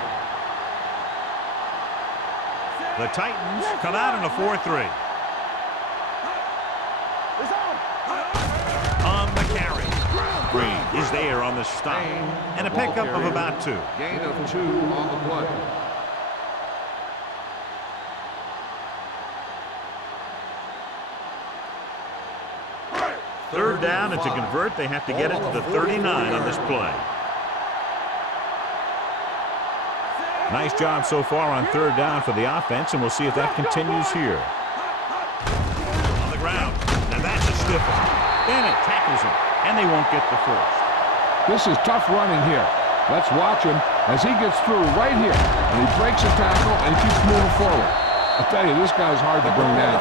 The Titans come out in a 4-3. It's on. On the carry. Green is there on the stop. And a pickup of about 2. Gain of 2 on the play. Third down, and to convert, they have to get it to the 39 on this play. Nice job so far on third down for the offense, and we'll see if that continues here. On the ground, and that's a stiff one. Bennett tackles him, and they won't get the first. This is tough running here. Let's watch him as he gets through right here, and he breaks a tackle and keeps moving forward. I tell you, this guy's hard to bring down.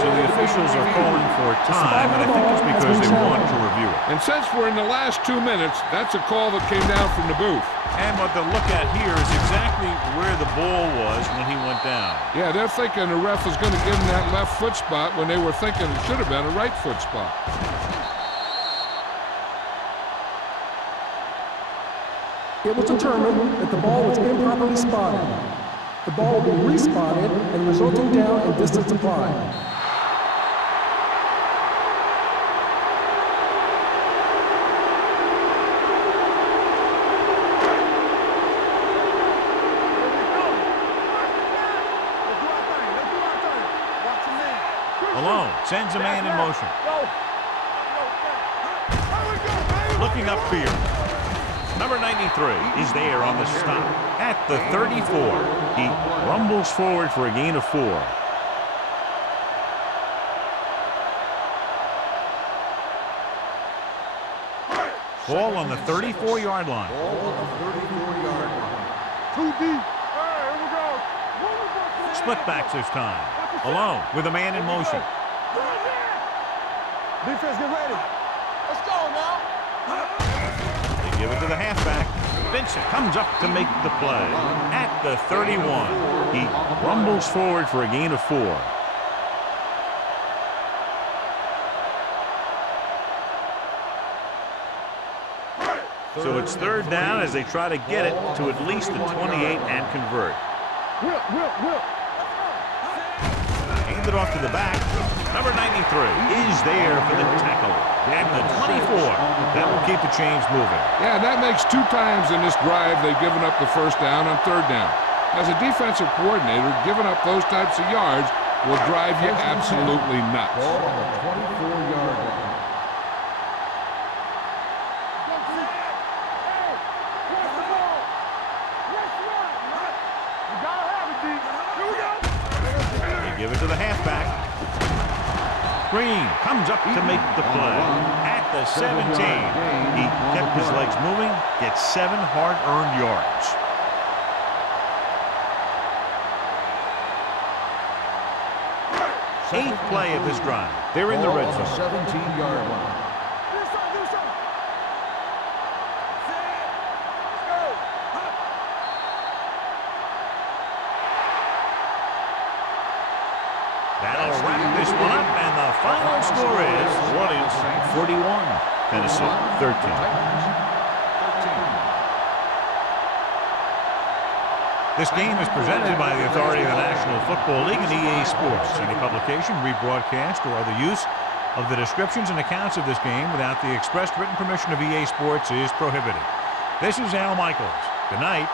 So the officials are calling for time, and I think it's because they want to review it. And since we're in the last 2 minutes, that's a call that came down from the booth. And what they'll look at here is exactly where the ball was when he went down. Yeah, they're thinking the ref is going to give him that left foot spot when they were thinking it should have been a right foot spot. It was determined that the ball was improperly spotted. The ball will be respotted and resulting down and distance applied. Malone sends a man in motion. Looking upfield. Number 93 is there on the stop at the 34. He rumbles forward for a gain of 4. Ball on the 34-yard line. Ball on the 34-yard line. Too deep. Here we go. Split backs this time. Alone with a man in motion. Defense, get ready. Let's go now. They give it to the halfback. Vincent comes up to make the play at the 31. He rumbles forward for a gain of 4. So it's third down as they try to get it to at least the 28 and convert. Whip. Hand it off to the back. Number 93 is there for the tackle at the 24. That will keep the chains moving. Yeah, that makes 2 times in this drive they've given up the first down on third down. As a defensive coordinator, giving up those types of yards will drive you absolutely nuts. Ball on the 24-yard line. Give it to the halfback. Green comes up to make the play at the 17. He kept his legs moving, gets 7 hard-earned yards. Eighth play of this drive. They're in the red zone. 17-yard line. That'll wrap this one up, and the final score is Orleans 41, Tennessee 13. This game is presented by the authority of the National Football League and EA Sports. Any publication, rebroadcast, or other use of the descriptions and accounts of this game without the expressed written permission of EA Sports is prohibited. This is Al Michaels. Good night.